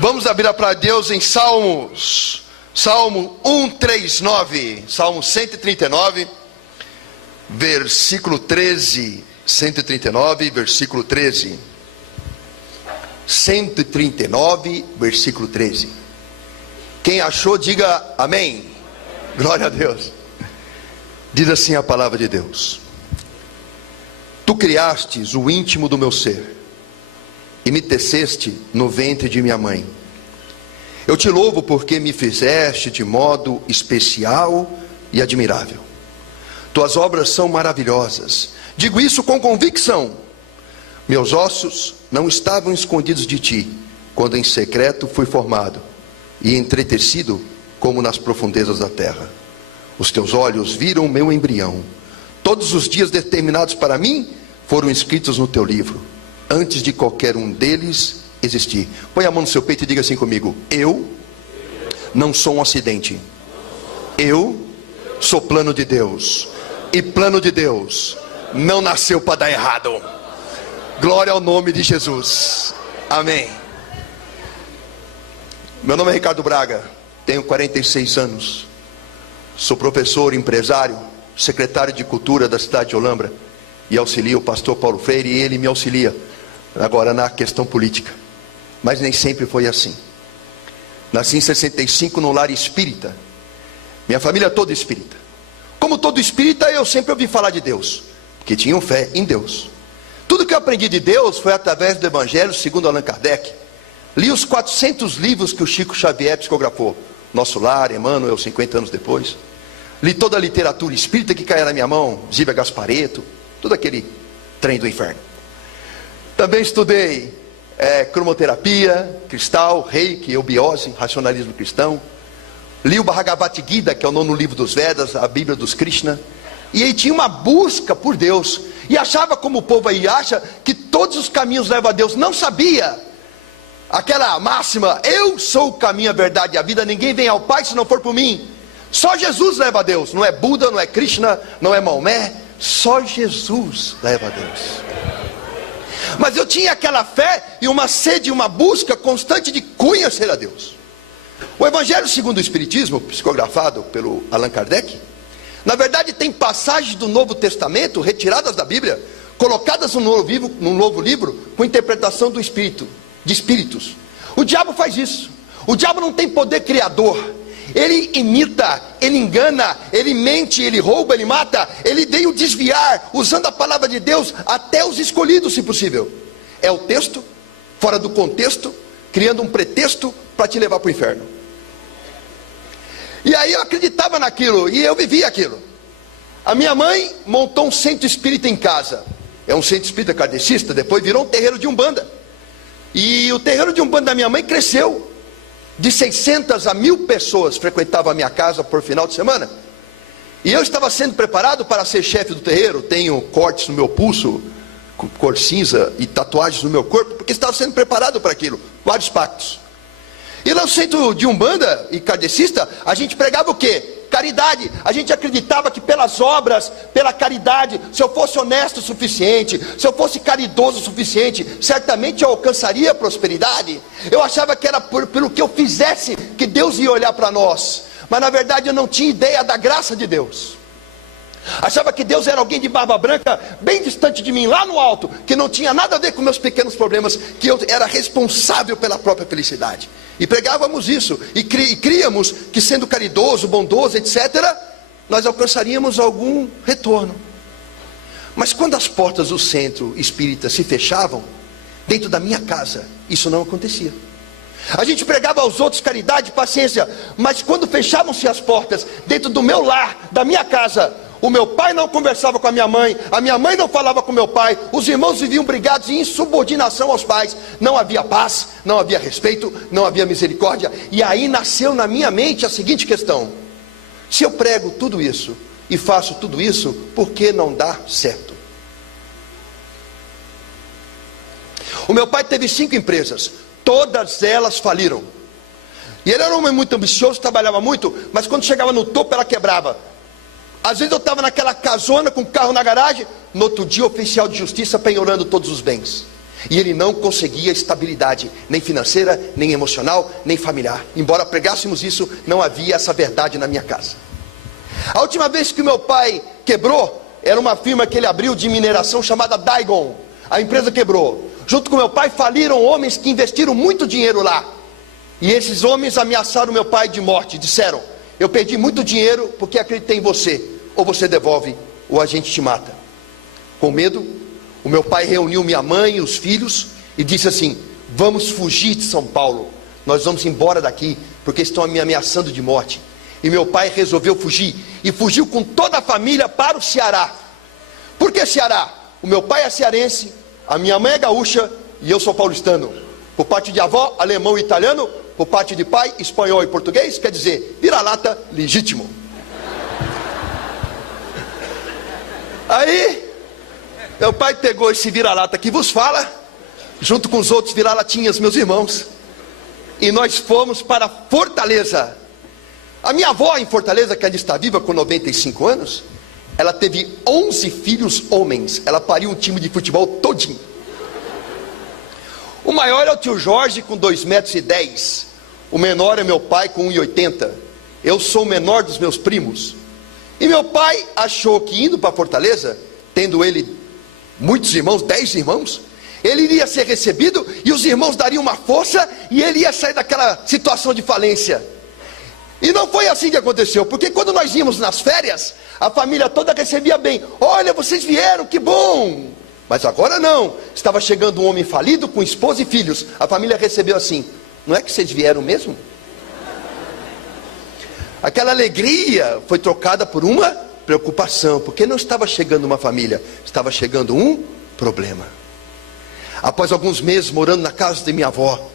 Vamos abrir para Deus em Salmos. Salmo 139, Salmo 139, versículo 13. 139, versículo 13. 139, versículo 13. Quem achou, diga amém. Glória a Deus. Diz assim a palavra de Deus: Tu criastes o íntimo do meu ser, e me teceste no ventre de minha mãe. Eu te louvo porque me fizeste de modo especial e admirável. Tuas obras são maravilhosas. Digo isso com convicção. Meus ossos não estavam escondidos de ti, quando em secreto fui formado e entretecido como nas profundezas da terra. Os teus olhos viram o meu embrião. Todos os dias determinados para mim foram escritos no teu livro, antes de qualquer um deles existir. Põe a mão no seu peito e diga assim comigo: eu não sou um acidente. Eu sou plano de Deus. E plano de Deus não nasceu para dar errado. Glória ao nome de Jesus. Amém. Meu nome é Ricardo Braga. Tenho 46 anos. Sou professor, empresário, secretário de cultura da cidade de Olambra, e auxilio o pastor Paulo Freire, e ele me auxilia agora na questão política. Mas nem sempre foi assim. Nasci em 65 no lar espírita. Minha família toda espírita. Como todo espírita, eu sempre ouvi falar de Deus, porque tinham fé em Deus. Tudo que eu aprendi de Deus foi através do Evangelho segundo Allan Kardec. Li os 400 livros que o Chico Xavier psicografou. Nosso Lar, Emmanuel, 50 anos depois. Li toda a literatura espírita que caía na minha mão, Zíbia Gasparetto, todo aquele trem do inferno. Também estudei cromoterapia, cristal, reiki, eubiose, racionalismo cristão. Li o Bhagavad Gita, que é o 9º livro dos Vedas, a Bíblia dos Krishna. E aí tinha uma busca por Deus. E achava, como o povo aí acha, que todos os caminhos levam a Deus. Não sabia aquela máxima: eu sou o caminho, a verdade e a vida. Ninguém vem ao Pai se não for por mim. Só Jesus leva a Deus. Não é Buda, não é Krishna, não é Maomé. Só Jesus leva a Deus. Mas eu tinha aquela fé e uma sede, uma busca constante de conhecer a Deus. O Evangelho segundo o Espiritismo, psicografado pelo Allan Kardec, na verdade tem passagens do Novo Testamento retiradas da Bíblia, colocadas num novo livro, com interpretação do Espírito, de espíritos. O diabo faz isso. O diabo não tem poder criador. Ele imita, ele engana, ele mente, ele rouba, ele mata. Ele veio desviar, usando a palavra de Deus, até os escolhidos, se possível. É o texto, fora do contexto, criando um pretexto para te levar para o inferno. E aí eu acreditava naquilo, e eu vivia aquilo. A minha mãe montou um centro espírita em casa. É um centro espírita kardecista, depois virou um terreiro de Umbanda. E o terreiro de Umbanda da minha mãe cresceu. De 600 a 1000 pessoas frequentavam a minha casa por final de semana. E eu estava sendo preparado para ser chefe do terreiro. Tenho cortes no meu pulso, cor cinza, e tatuagens no meu corpo, porque estava sendo preparado para aquilo. Vários pactos. E lá no centro de Umbanda e kardecista, a gente pregava o quê? Caridade. A gente acreditava que pelas obras, pela caridade, se eu fosse honesto o suficiente, se eu fosse caridoso o suficiente, certamente eu alcançaria a prosperidade. Eu achava que era pelo que eu fizesse que Deus ia olhar para nós. Mas na verdade eu não tinha ideia da graça de Deus. Achava que Deus era alguém de barba branca, bem distante de mim, lá no alto, que não tinha nada a ver com meus pequenos problemas, que eu era responsável pela própria felicidade. E pregávamos isso, e críamos que sendo caridoso, bondoso, etc., nós alcançaríamos algum retorno. Mas quando as portas do centro espírita se fechavam, dentro da minha casa, isso não acontecia. A gente pregava aos outros caridade, paciência, mas quando fechavam-se as portas, dentro do meu lar, da minha casa, o meu pai não conversava com a minha mãe não falava com meu pai, os irmãos viviam brigados em insubordinação aos pais. Não havia paz, não havia respeito, não havia misericórdia. E aí nasceu na minha mente a seguinte questão: se eu prego tudo isso e faço tudo isso, por que não dá certo? O meu pai teve 5 empresas, todas elas faliram. E ele era um homem muito ambicioso, trabalhava muito, mas quando chegava no topo ela quebrava. Às vezes eu estava naquela casona com o carro na garagem, no outro dia o oficial de justiça penhorando todos os bens. E ele não conseguia estabilidade, nem financeira, nem emocional, nem familiar. Embora pregássemos isso, não havia essa verdade na minha casa. A última vez que o meu pai quebrou, era uma firma que ele abriu de mineração chamada Daigon. A empresa quebrou. Junto com meu pai faliram homens que investiram muito dinheiro lá. E esses homens ameaçaram meu pai de morte. Disseram: eu perdi muito dinheiro porque acreditei em você. Ou você devolve, ou a gente te mata. Com medo, o meu pai reuniu minha mãe e os filhos e disse assim: vamos fugir de São Paulo. Nós vamos embora daqui, porque estão me ameaçando de morte. E meu pai resolveu fugir. E fugiu com toda a família para o Ceará. Por que Ceará? O meu pai é cearense, a minha mãe é gaúcha e eu sou paulistano. Por parte de avó, alemão e italiano. Por parte de pai, espanhol e português. Quer dizer, vira-lata legítimo. Aí, meu pai pegou esse vira-lata que vos fala, junto com os outros vira-latinhas, meus irmãos, e nós fomos para Fortaleza. A minha avó em Fortaleza, que ainda está viva com 95 anos, ela teve 11 filhos homens. Ela pariu um time de futebol todinho. O maior é o tio Jorge com 2,10 metros. O menor é meu pai com 1,80 m. Eu sou o menor dos meus primos. E meu pai achou que indo para Fortaleza, tendo ele muitos irmãos, 10 irmãos, ele iria ser recebido e os irmãos dariam uma força e ele ia sair daquela situação de falência. E não foi assim que aconteceu, porque quando nós íamos nas férias, a família toda recebia bem. Olha, vocês vieram, que bom! Mas agora não, estava chegando um homem falido com esposa e filhos. A família recebeu assim: não é que vocês vieram mesmo? Aquela alegria foi trocada por uma preocupação, porque não estava chegando uma família, estava chegando um problema. Após alguns meses morando na casa de minha avó,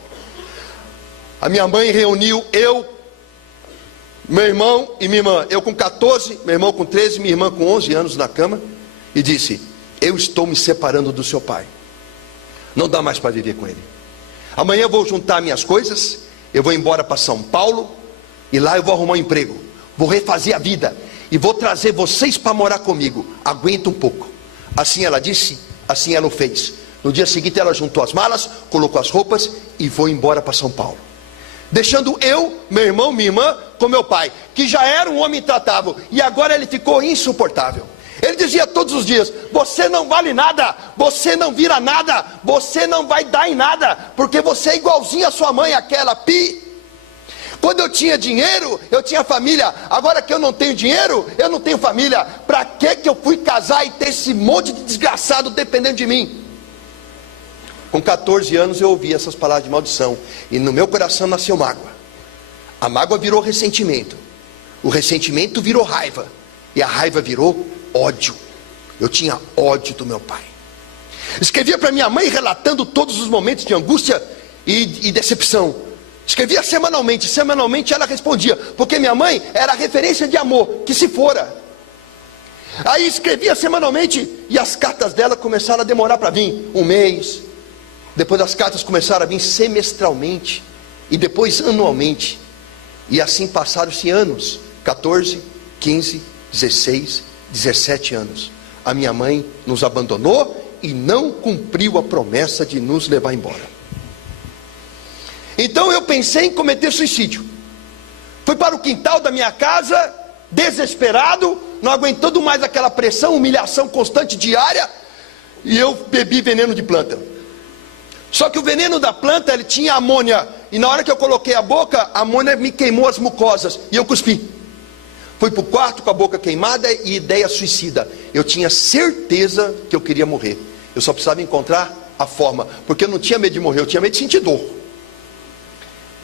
a minha mãe reuniu eu, meu irmão e minha irmã. Eu com 14, meu irmão com 13, minha irmã com 11 anos na cama, e disse: eu estou me separando do seu pai, não dá mais para viver com ele. Amanhã eu vou juntar minhas coisas, eu vou embora para São Paulo, e lá eu vou arrumar um emprego, vou refazer a vida, e vou trazer vocês para morar comigo. Aguenta um pouco. Assim ela disse, assim ela o fez. No dia seguinte ela juntou as malas, colocou as roupas e foi embora para São Paulo, deixando eu, meu irmão, minha irmã com meu pai, que já era um homem intratável, e agora ele ficou insuportável. Ele dizia todos os dias: você não vale nada, você não vira nada, você não vai dar em nada, porque você é igualzinho a sua mãe, aquela pi. Quando eu tinha dinheiro, eu tinha família. Agora que eu não tenho dinheiro, eu não tenho família. Para que eu fui casar e ter esse monte de desgraçado dependendo de mim? Com 14 anos eu ouvi essas palavras de maldição, e no meu coração nasceu mágoa. A mágoa virou ressentimento, o ressentimento virou raiva, e a raiva virou ódio. Eu tinha ódio do meu pai. Escrevia para minha mãe relatando todos os momentos de angústia e decepção. Escrevia semanalmente, semanalmente ela respondia, porque minha mãe era a referência de amor, que se fora. Aí escrevia semanalmente, e as cartas dela começaram a demorar para vir, um mês. Depois as cartas começaram a vir semestralmente, e depois anualmente. E assim passaram-se anos, 14, 15, 16, 17 anos. A minha mãe nos abandonou e não cumpriu a promessa de nos levar embora. Então eu pensei em cometer suicídio. Fui para o quintal da minha casa, desesperado, não aguentando mais aquela pressão, humilhação constante diária, e eu bebi veneno de planta. Só que o veneno da planta, ele tinha amônia, e na hora que eu coloquei a boca, a amônia me queimou as mucosas, e eu cuspi. Fui para o quarto com a boca queimada e ideia suicida. Eu tinha certeza que eu queria morrer. Eu só precisava encontrar a forma, porque eu não tinha medo de morrer, eu tinha medo de sentir dor.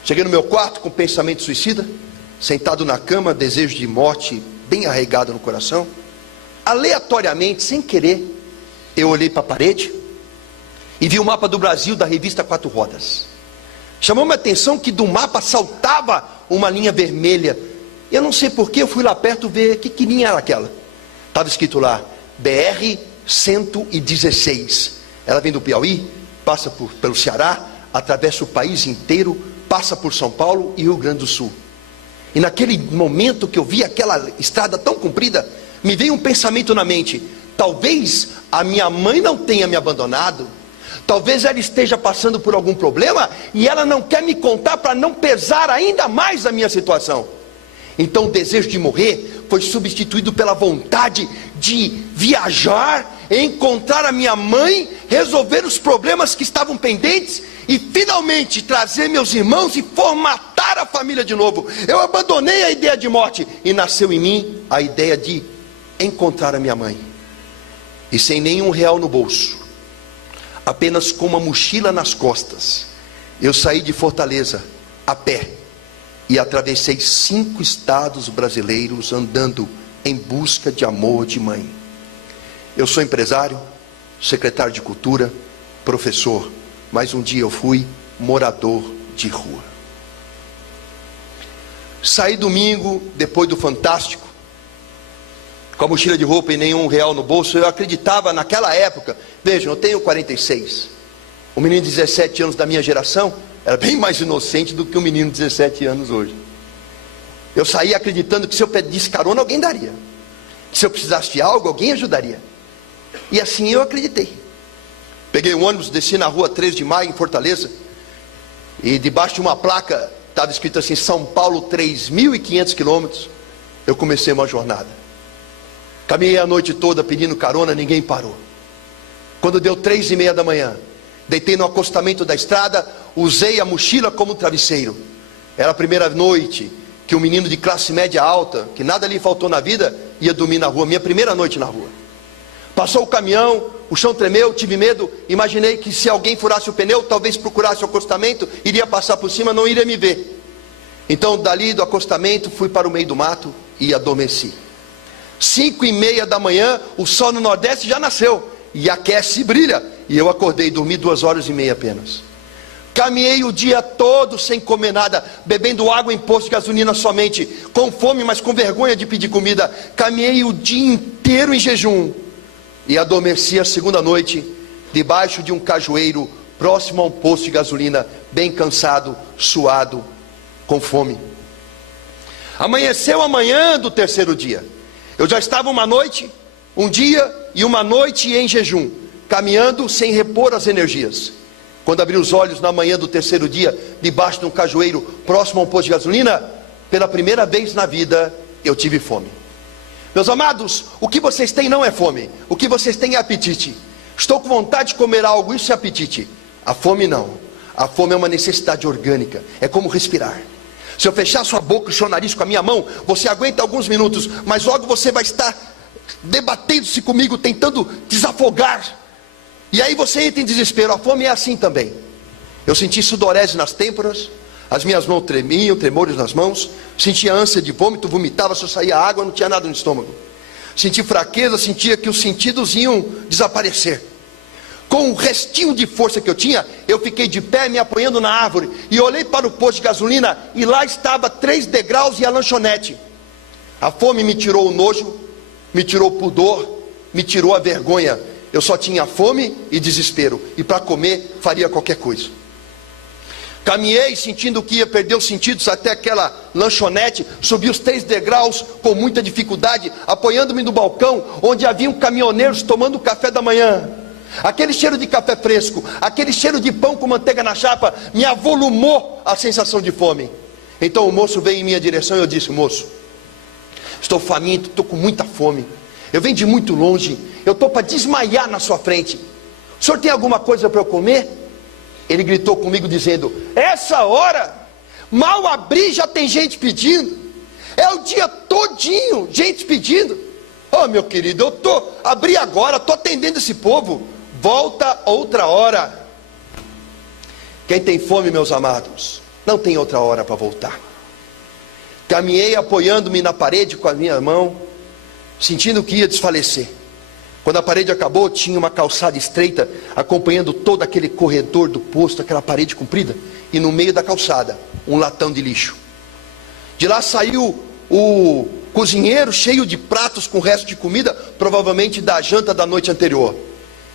Cheguei no meu quarto com pensamento suicida, sentado na cama, desejo de morte bem arraigado no coração. Aleatoriamente, sem querer, eu olhei para a parede e vi o mapa do Brasil da revista Quatro Rodas. Chamou minha atenção que do mapa saltava uma linha vermelha. Eu não sei porquê, eu fui lá perto ver que linha era aquela. Estava escrito lá, BR-116. Ela vem do Piauí, passa pelo Ceará, atravessa o país inteiro, passa por São Paulo e Rio Grande do Sul. E naquele momento que eu vi aquela estrada tão comprida, me veio um pensamento na mente: talvez a minha mãe não tenha me abandonado, Talvez ela esteja passando por algum problema e ela não quer me contar para não pesar ainda mais a minha situação. Então o desejo de morrer foi substituído pela vontade de viajar, encontrar a minha mãe, resolver os problemas que estavam pendentes e finalmente trazer meus irmãos e formatar a família de novo. Eu abandonei a ideia de morte e nasceu em mim a ideia de encontrar a minha mãe. E sem nenhum real no bolso, apenas com uma mochila nas costas, eu saí de Fortaleza a pé e atravessei 5 estados brasileiros andando em busca de amor de mãe. Eu sou empresário, secretário de cultura, professor, mas um dia eu fui morador de rua. Saí domingo, depois do Fantástico, com a mochila de roupa e nenhum real no bolso. Eu acreditava naquela época, vejam, eu tenho 46, o menino de 17 anos da minha geração era bem mais inocente do que um menino de 17 anos hoje. Eu saí acreditando que se eu pedisse carona, alguém daria, que se eu precisasse de algo, alguém ajudaria. E assim eu acreditei. Peguei um ônibus, desci na rua 13 de maio em Fortaleza, e debaixo de uma placa estava escrito assim: São Paulo 3.500 quilômetros. Eu comecei uma jornada. Caminhei a noite toda pedindo carona, ninguém parou. Quando deu 3:30 da manhã, deitei no acostamento da estrada, usei a mochila como travesseiro. Era a primeira noite que um menino de classe média alta, que nada lhe faltou na vida, ia dormir na rua. Minha primeira noite na rua. Passou o caminhão, o chão tremeu, tive medo. Imaginei que se alguém furasse o pneu, talvez procurasse o acostamento, iria passar por cima, não iria me ver. Então dali do acostamento fui para o meio do mato e adormeci. 5:30 da manhã, o sol no Nordeste já nasceu e aquece e brilha. E eu acordei e dormi 2h30 apenas. Caminhei o dia todo sem comer nada, bebendo água em posto de gasolina somente, com fome, mas com vergonha de pedir comida. Caminhei o dia inteiro em jejum e adormeci a segunda noite, debaixo de um cajueiro, próximo a um posto de gasolina, bem cansado, suado, com fome. Amanheceu a manhã do terceiro dia. Eu já estava uma noite, um dia e uma noite em jejum, caminhando sem repor as energias. Quando abri os olhos na manhã do terceiro dia, debaixo de um cajueiro, próximo a um posto de gasolina, pela primeira vez na vida, eu tive fome. Meus amados, o que vocês têm não é fome, o que vocês têm é apetite. Estou com vontade de comer algo, isso é apetite. A fome não, a fome é uma necessidade orgânica, é como respirar. Se eu fechar sua boca e seu nariz com a minha mão, você aguenta alguns minutos, mas logo você vai estar debatendo-se comigo, tentando desafogar. E aí você entra em desespero. A fome é assim também. Eu senti sudorese nas têmporas, as minhas mãos tremiam, tremores nas mãos, sentia ânsia de vômito, vomitava, só saía água, não tinha nada no estômago. Senti fraqueza, sentia que os sentidos iam desaparecer. Com o restinho de força que eu tinha, eu fiquei de pé me apoiando na árvore e olhei para o posto de gasolina e lá estava 3 degraus e a lanchonete. A fome me tirou o nojo, me tirou o pudor, me tirou a vergonha. Eu só tinha fome e desespero, e para comer faria qualquer coisa. Caminhei sentindo que ia perder os sentidos até aquela lanchonete, subi os 3 degraus com muita dificuldade, apoiando-me no balcão onde haviam caminhoneiros tomando café da manhã. Aquele cheiro de café fresco, aquele cheiro de pão com manteiga na chapa, me avolumou a sensação de fome. Então o moço veio em minha direção e eu disse: moço, estou faminto, estou com muita fome, eu venho de muito longe, eu estou para desmaiar na sua frente, o senhor tem alguma coisa para eu comer? Ele gritou comigo dizendo: essa hora, mal abri já tem gente pedindo, é o dia todinho, gente pedindo. Oh meu querido, abri agora, estou atendendo esse povo, volta outra hora. Quem tem fome, meus amados, não tem outra hora para voltar. Caminhei apoiando-me na parede com a minha mão, sentindo que ia desfalecer. Quando a parede acabou, tinha uma calçada estreita, acompanhando todo aquele corredor do posto, aquela parede comprida, e no meio da calçada, um latão de lixo. De lá saiu o cozinheiro cheio de pratos com resto de comida, provavelmente da janta da noite anterior.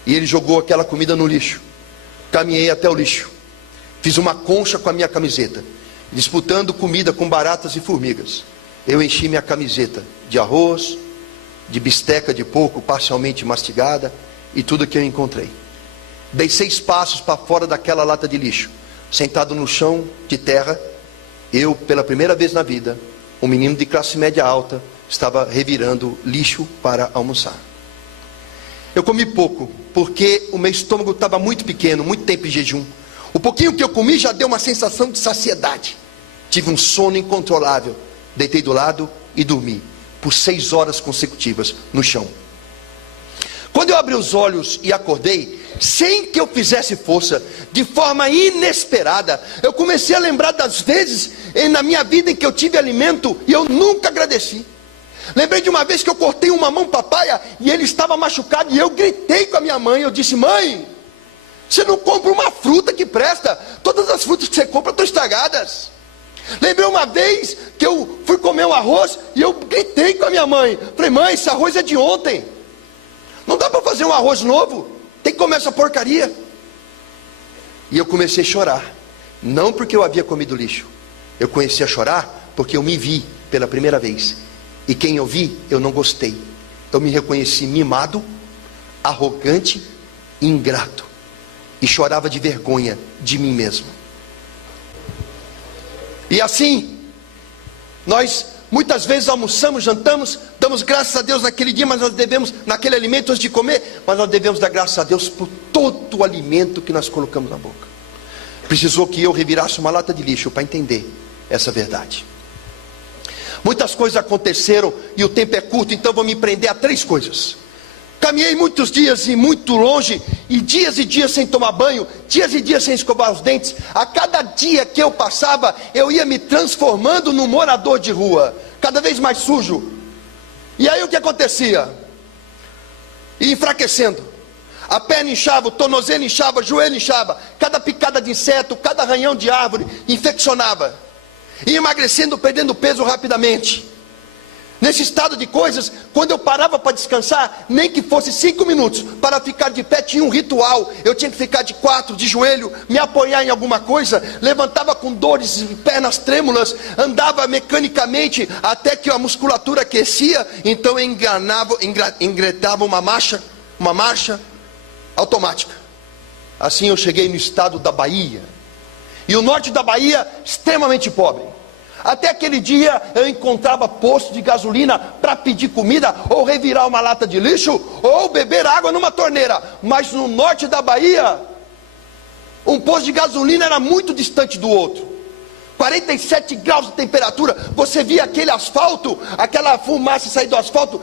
E ele jogou aquela comida no lixo. Caminhei até o lixo, fiz uma concha com a minha camiseta, disputando comida com baratas e formigas. Eu enchi minha camiseta de arroz, de bisteca de porco parcialmente mastigada e tudo que eu encontrei. Dei 6 passos para fora daquela lata de lixo. Sentado no chão de terra, eu, pela primeira vez na vida, um menino de classe média alta, estava revirando lixo para almoçar. Eu comi pouco, porque o meu estômago estava muito pequeno, muito tempo em jejum. O pouquinho que eu comi já deu uma sensação de saciedade. Tive um sono incontrolável. Deitei do lado e dormi por 6 horas consecutivas no chão. Quando eu abri os olhos e acordei, sem que eu fizesse força, de forma inesperada, eu comecei a lembrar das vezes na minha vida em que eu tive alimento e eu nunca agradeci. Lembrei de uma vez que eu cortei um mamão papaya e ele estava machucado e eu gritei com a minha mãe. Eu disse: mãe, você não compra uma fruta que presta, todas as frutas que você compra estão estragadas. Lembrei uma vez que eu fui comer um arroz e eu gritei com a minha mãe. Falei: mãe, esse arroz é de ontem, não dá para fazer um arroz novo, tem que comer essa porcaria. E eu comecei a chorar, não porque eu havia comido lixo. Eu comecei a chorar porque eu me vi pela primeira vez. E quem eu vi, eu não gostei. Eu me reconheci mimado, arrogante, ingrato. E chorava de vergonha de mim mesmo. E assim, nós muitas vezes almoçamos, jantamos, damos graças a Deus naquele dia, mas nós devemos, naquele alimento antes de comer, mas nós devemos dar graças a Deus por todo o alimento que nós colocamos na boca. Precisou que eu revirasse uma lata de lixo para entender essa verdade. Muitas coisas aconteceram e o tempo é curto, então vou me prender a 3 coisas. Caminhei muitos dias e muito longe, e dias sem tomar banho, dias e dias sem escovar os dentes. A cada dia que eu passava, eu ia me transformando num morador de rua, cada vez mais sujo. E aí o que acontecia? Ia enfraquecendo. A perna inchava, o tornozelo inchava, o joelho inchava. Cada picada de inseto, cada arranhão de árvore infeccionava. E emagrecendo, perdendo peso rapidamente. Nesse estado de coisas, quando eu parava para descansar, nem que fosse 5 minutos, para ficar de pé tinha um ritual. Eu tinha que ficar de 4, de joelho, me apoiar em alguma coisa, levantava com dores, pernas trêmulas, andava mecanicamente até que a musculatura aquecia. Então eu engretava uma marcha automática. Assim eu cheguei no estado da Bahia. E o norte da Bahia, extremamente pobre. Até aquele dia eu encontrava posto de gasolina para pedir comida, ou revirar uma lata de lixo, ou beber água numa torneira. Mas no norte da Bahia, um posto de gasolina era muito distante do outro. 47 graus de temperatura, você via aquele asfalto, aquela fumaça sair do asfalto,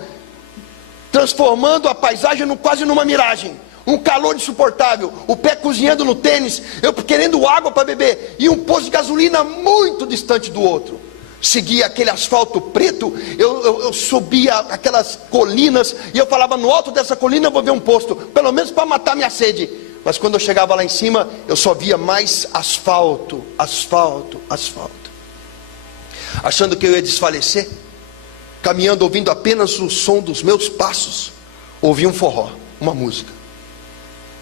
transformando a paisagem quase numa miragem. Um calor insuportável, o pé cozinhando no tênis, eu querendo água para beber, e um posto de gasolina muito distante do outro. Seguia aquele asfalto preto, eu subia aquelas colinas, e eu falava: no alto dessa colina eu vou ver um posto, pelo menos para matar minha sede. Mas quando eu chegava lá em cima, eu só via mais asfalto, asfalto, asfalto. Achando que eu ia desfalecer, caminhando ouvindo apenas o som dos meus passos, ouvi um forró, uma música.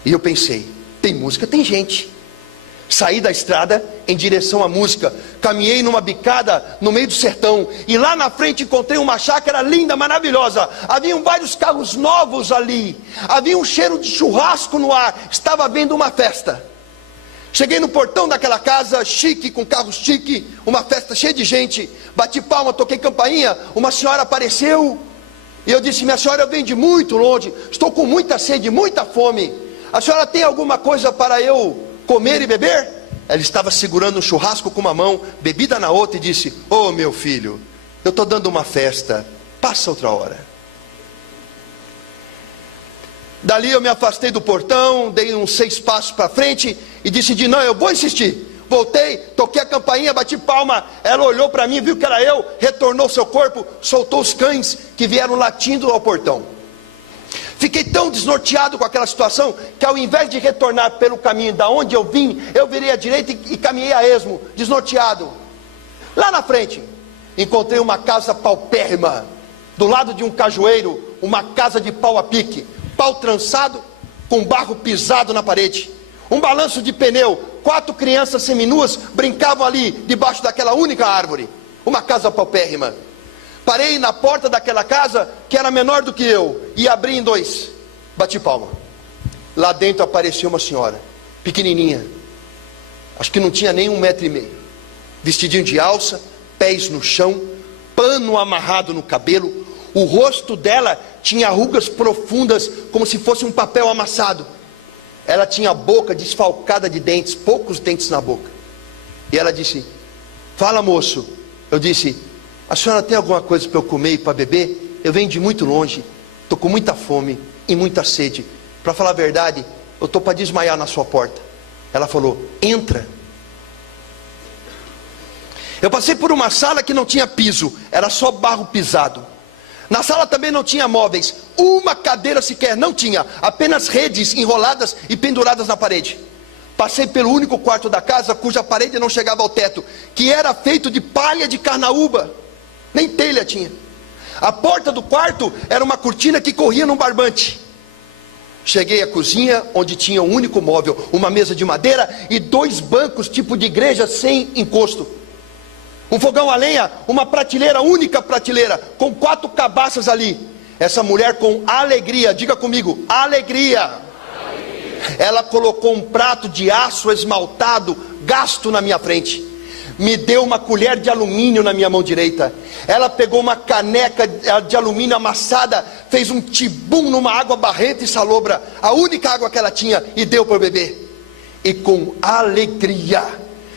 E eu pensei: tem música, tem gente. Saí da estrada em direção à música. Caminhei numa bicada no meio do sertão. E lá na frente encontrei uma chácara linda, maravilhosa. Haviam vários carros novos ali. Havia um cheiro de churrasco no ar. Estava havendo uma festa. Cheguei no portão daquela casa, chique, com carro chique. Uma festa cheia de gente. Bati palma, toquei campainha. Uma senhora apareceu. E eu disse: minha senhora, eu venho de muito longe. Estou com muita sede, muita fome. A senhora tem alguma coisa para eu comer e beber? Ela estava segurando um churrasco com uma mão, bebida na outra, e disse: ô meu filho, eu estou dando uma festa, passa outra hora. Dali eu me afastei do portão, dei uns 6 passos para frente e decidi: não, eu vou insistir. Voltei, toquei a campainha, bati palma. Ela olhou para mim, viu que era eu, retornou seu corpo, soltou os cães que vieram latindo ao portão. Fiquei tão desnorteado com aquela situação, que ao invés de retornar pelo caminho da onde eu vim, eu virei à direita e caminhei a esmo, desnorteado. Lá na frente, encontrei uma casa paupérrima, do lado de um cajueiro, uma casa de pau a pique, pau trançado, com barro pisado na parede, um balanço de pneu, 4 crianças seminuas brincavam ali, debaixo daquela única árvore. Uma casa paupérrima. Parei na porta daquela casa, que era menor do que eu, e abri em 2, bati palma. Lá dentro apareceu uma senhora, pequenininha, acho que não tinha nem 1,5 m, vestidinho de alça, pés no chão, pano amarrado no cabelo. O rosto dela tinha rugas profundas, como se fosse um papel amassado. Ela tinha a boca desfalcada de dentes, poucos dentes na boca. E ela disse: fala, moço. Eu disse: a senhora tem alguma coisa para eu comer e para beber? Eu venho de muito longe, estou com muita fome e muita sede. Para falar a verdade, eu estou para desmaiar na sua porta. Ela falou: entra. Eu passei por uma sala que não tinha piso, era só barro pisado. Na sala também não tinha móveis, uma cadeira sequer não tinha, apenas redes enroladas e penduradas na parede. Passei pelo único quarto da casa cuja parede não chegava ao teto, que era feito de palha de carnaúba, nem telha tinha. A porta do quarto era uma cortina que corria num barbante. Cheguei à cozinha, onde tinha um único móvel, uma mesa de madeira e 2 bancos tipo de igreja sem encosto. Um fogão a lenha, uma prateleira, única prateleira, com 4 cabaças ali. Essa mulher com alegria, diga comigo, alegria. Ela colocou um prato de aço esmaltado, gasto na minha frente. Me deu uma colher de alumínio na minha mão direita. Ela pegou uma caneca de alumínio amassada, fez um tibum numa água barrenta e salobra, a única água que ela tinha, e deu para eu beber. E com alegria,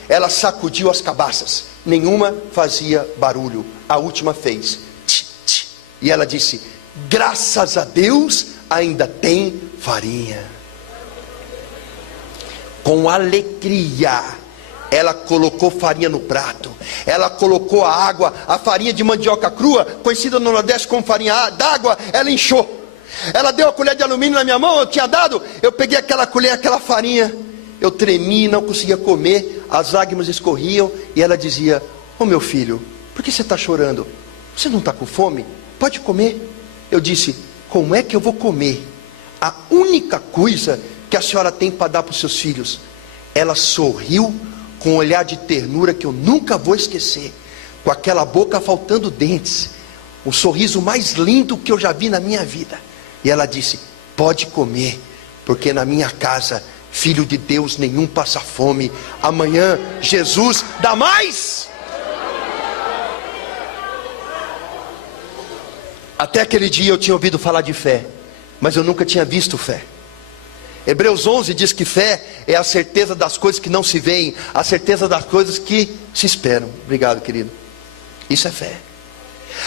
ela sacudiu as cabaças. Nenhuma fazia barulho. A última fez tch, tch. E ela disse: graças a Deus ainda tem farinha. Com alegria, ela colocou farinha no prato. Ela colocou a água, a farinha de mandioca crua, conhecida no Nordeste como farinha d'água. Ela inchou. Ela deu a colher de alumínio na minha mão, eu tinha dado. Eu peguei aquela colher, aquela farinha. Eu tremi, não conseguia comer, as lágrimas escorriam. E ela dizia: ô meu filho, por que você está chorando? Você não está com fome? Pode comer. Eu disse: como é que eu vou comer a única coisa que a senhora tem para dar para os seus filhos? Ela sorriu com um olhar de ternura que eu nunca vou esquecer, com aquela boca faltando dentes, o sorriso mais lindo que eu já vi na minha vida. E ela disse: pode comer, porque na minha casa filho de Deus nenhum passa fome. Amanhã Jesus dá mais. Até aquele dia eu tinha ouvido falar de fé, mas eu nunca tinha visto fé. Hebreus 11 diz que fé é a certeza das coisas que não se veem, a certeza das coisas que se esperam. Obrigado, querido. Isso é fé.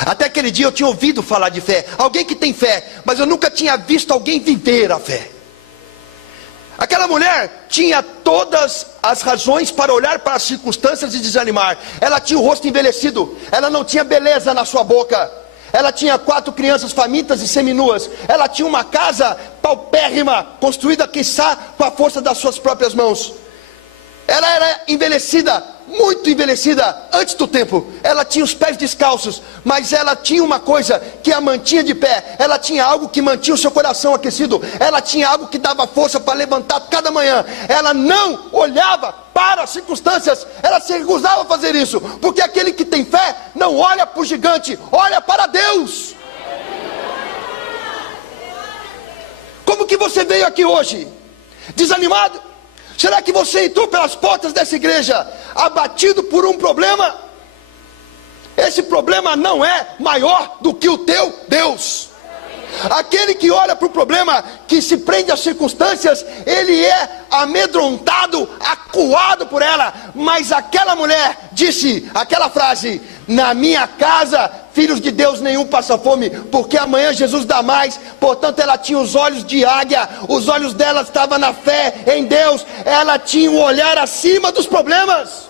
Até aquele dia eu tinha ouvido falar de fé, alguém que tem fé, mas eu nunca tinha visto alguém viver a fé. Aquela mulher tinha todas as razões para olhar para as circunstâncias e desanimar. Ela tinha o rosto envelhecido, ela não tinha beleza na sua boca. Ela tinha 4 crianças famintas e seminuas. Ela tinha uma casa paupérrima, construída, quiçá, com a força das suas próprias mãos. Ela era envelhecida, muito envelhecida, antes do tempo. Ela tinha os pés descalços, mas ela tinha uma coisa que a mantinha de pé. Ela tinha algo que mantinha o seu coração aquecido. Ela tinha algo que dava força para levantar cada manhã. Ela não olhava para as circunstâncias, ela se recusava a fazer isso, porque aquele que tem fé não olha para o gigante, olha para Deus. Como que você veio aqui hoje? Desanimado? Será que você entrou pelas portas dessa igreja abatido por um problema? Esse problema não é maior do que o teu Deus. Aquele que olha para o problema, que se prende às circunstâncias, ele é amedrontado, acuado por ela. Mas aquela mulher disse aquela frase: na minha casa, filhos de Deus nenhum passa fome, porque amanhã Jesus dá mais. Portanto, ela tinha os olhos de águia, os olhos dela estavam na fé em Deus. Ela tinha um olhar acima dos problemas.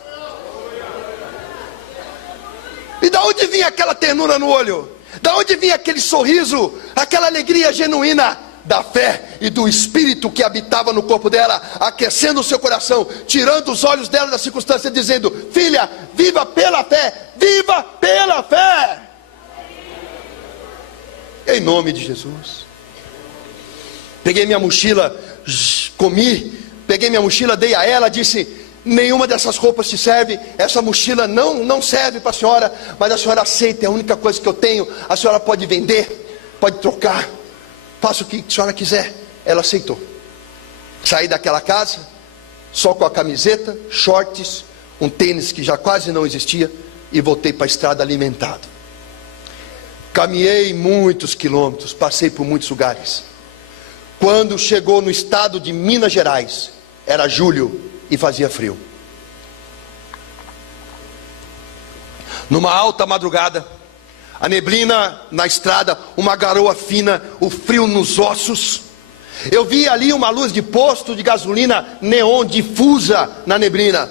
E da onde vinha aquela ternura no olho? Da onde vinha aquele sorriso, aquela alegria genuína? Da fé e do Espírito que habitava no corpo dela, aquecendo o seu coração, tirando os olhos dela da circunstância, dizendo: filha, viva pela fé, viva pela fé. Em nome de Jesus. Peguei minha mochila, comi, peguei minha mochila, dei a ela, disse: nenhuma dessas roupas te serve, essa mochila não serve para a senhora, mas a senhora aceita, é a única coisa que eu tenho, a senhora pode vender, pode trocar, faça o que a senhora quiser. Ela aceitou. Saí daquela casa, só com a camiseta, shorts, um tênis que já quase não existia, e voltei para a estrada alimentado. Caminhei muitos quilômetros, passei por muitos lugares. Quando chegou no estado de Minas Gerais, era julho e fazia frio. Numa alta madrugada, a neblina na estrada, uma garoa fina, o frio nos ossos. Eu vi ali uma luz de posto de gasolina neon difusa na neblina.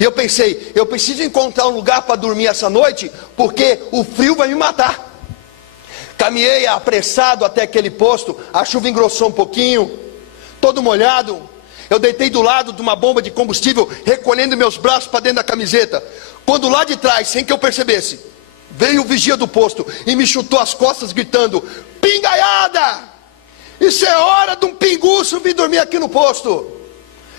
E eu pensei, eu preciso encontrar um lugar para dormir essa noite, porque o frio vai me matar. Caminhei apressado até aquele posto, a chuva engrossou um pouquinho, todo molhado. Eu deitei do lado de uma bomba de combustível, recolhendo meus braços para dentro da camiseta. Quando lá de trás, sem que eu percebesse, veio o vigia do posto e me chutou as costas gritando: pingaiada! Isso é hora de um pinguço vir dormir aqui no posto.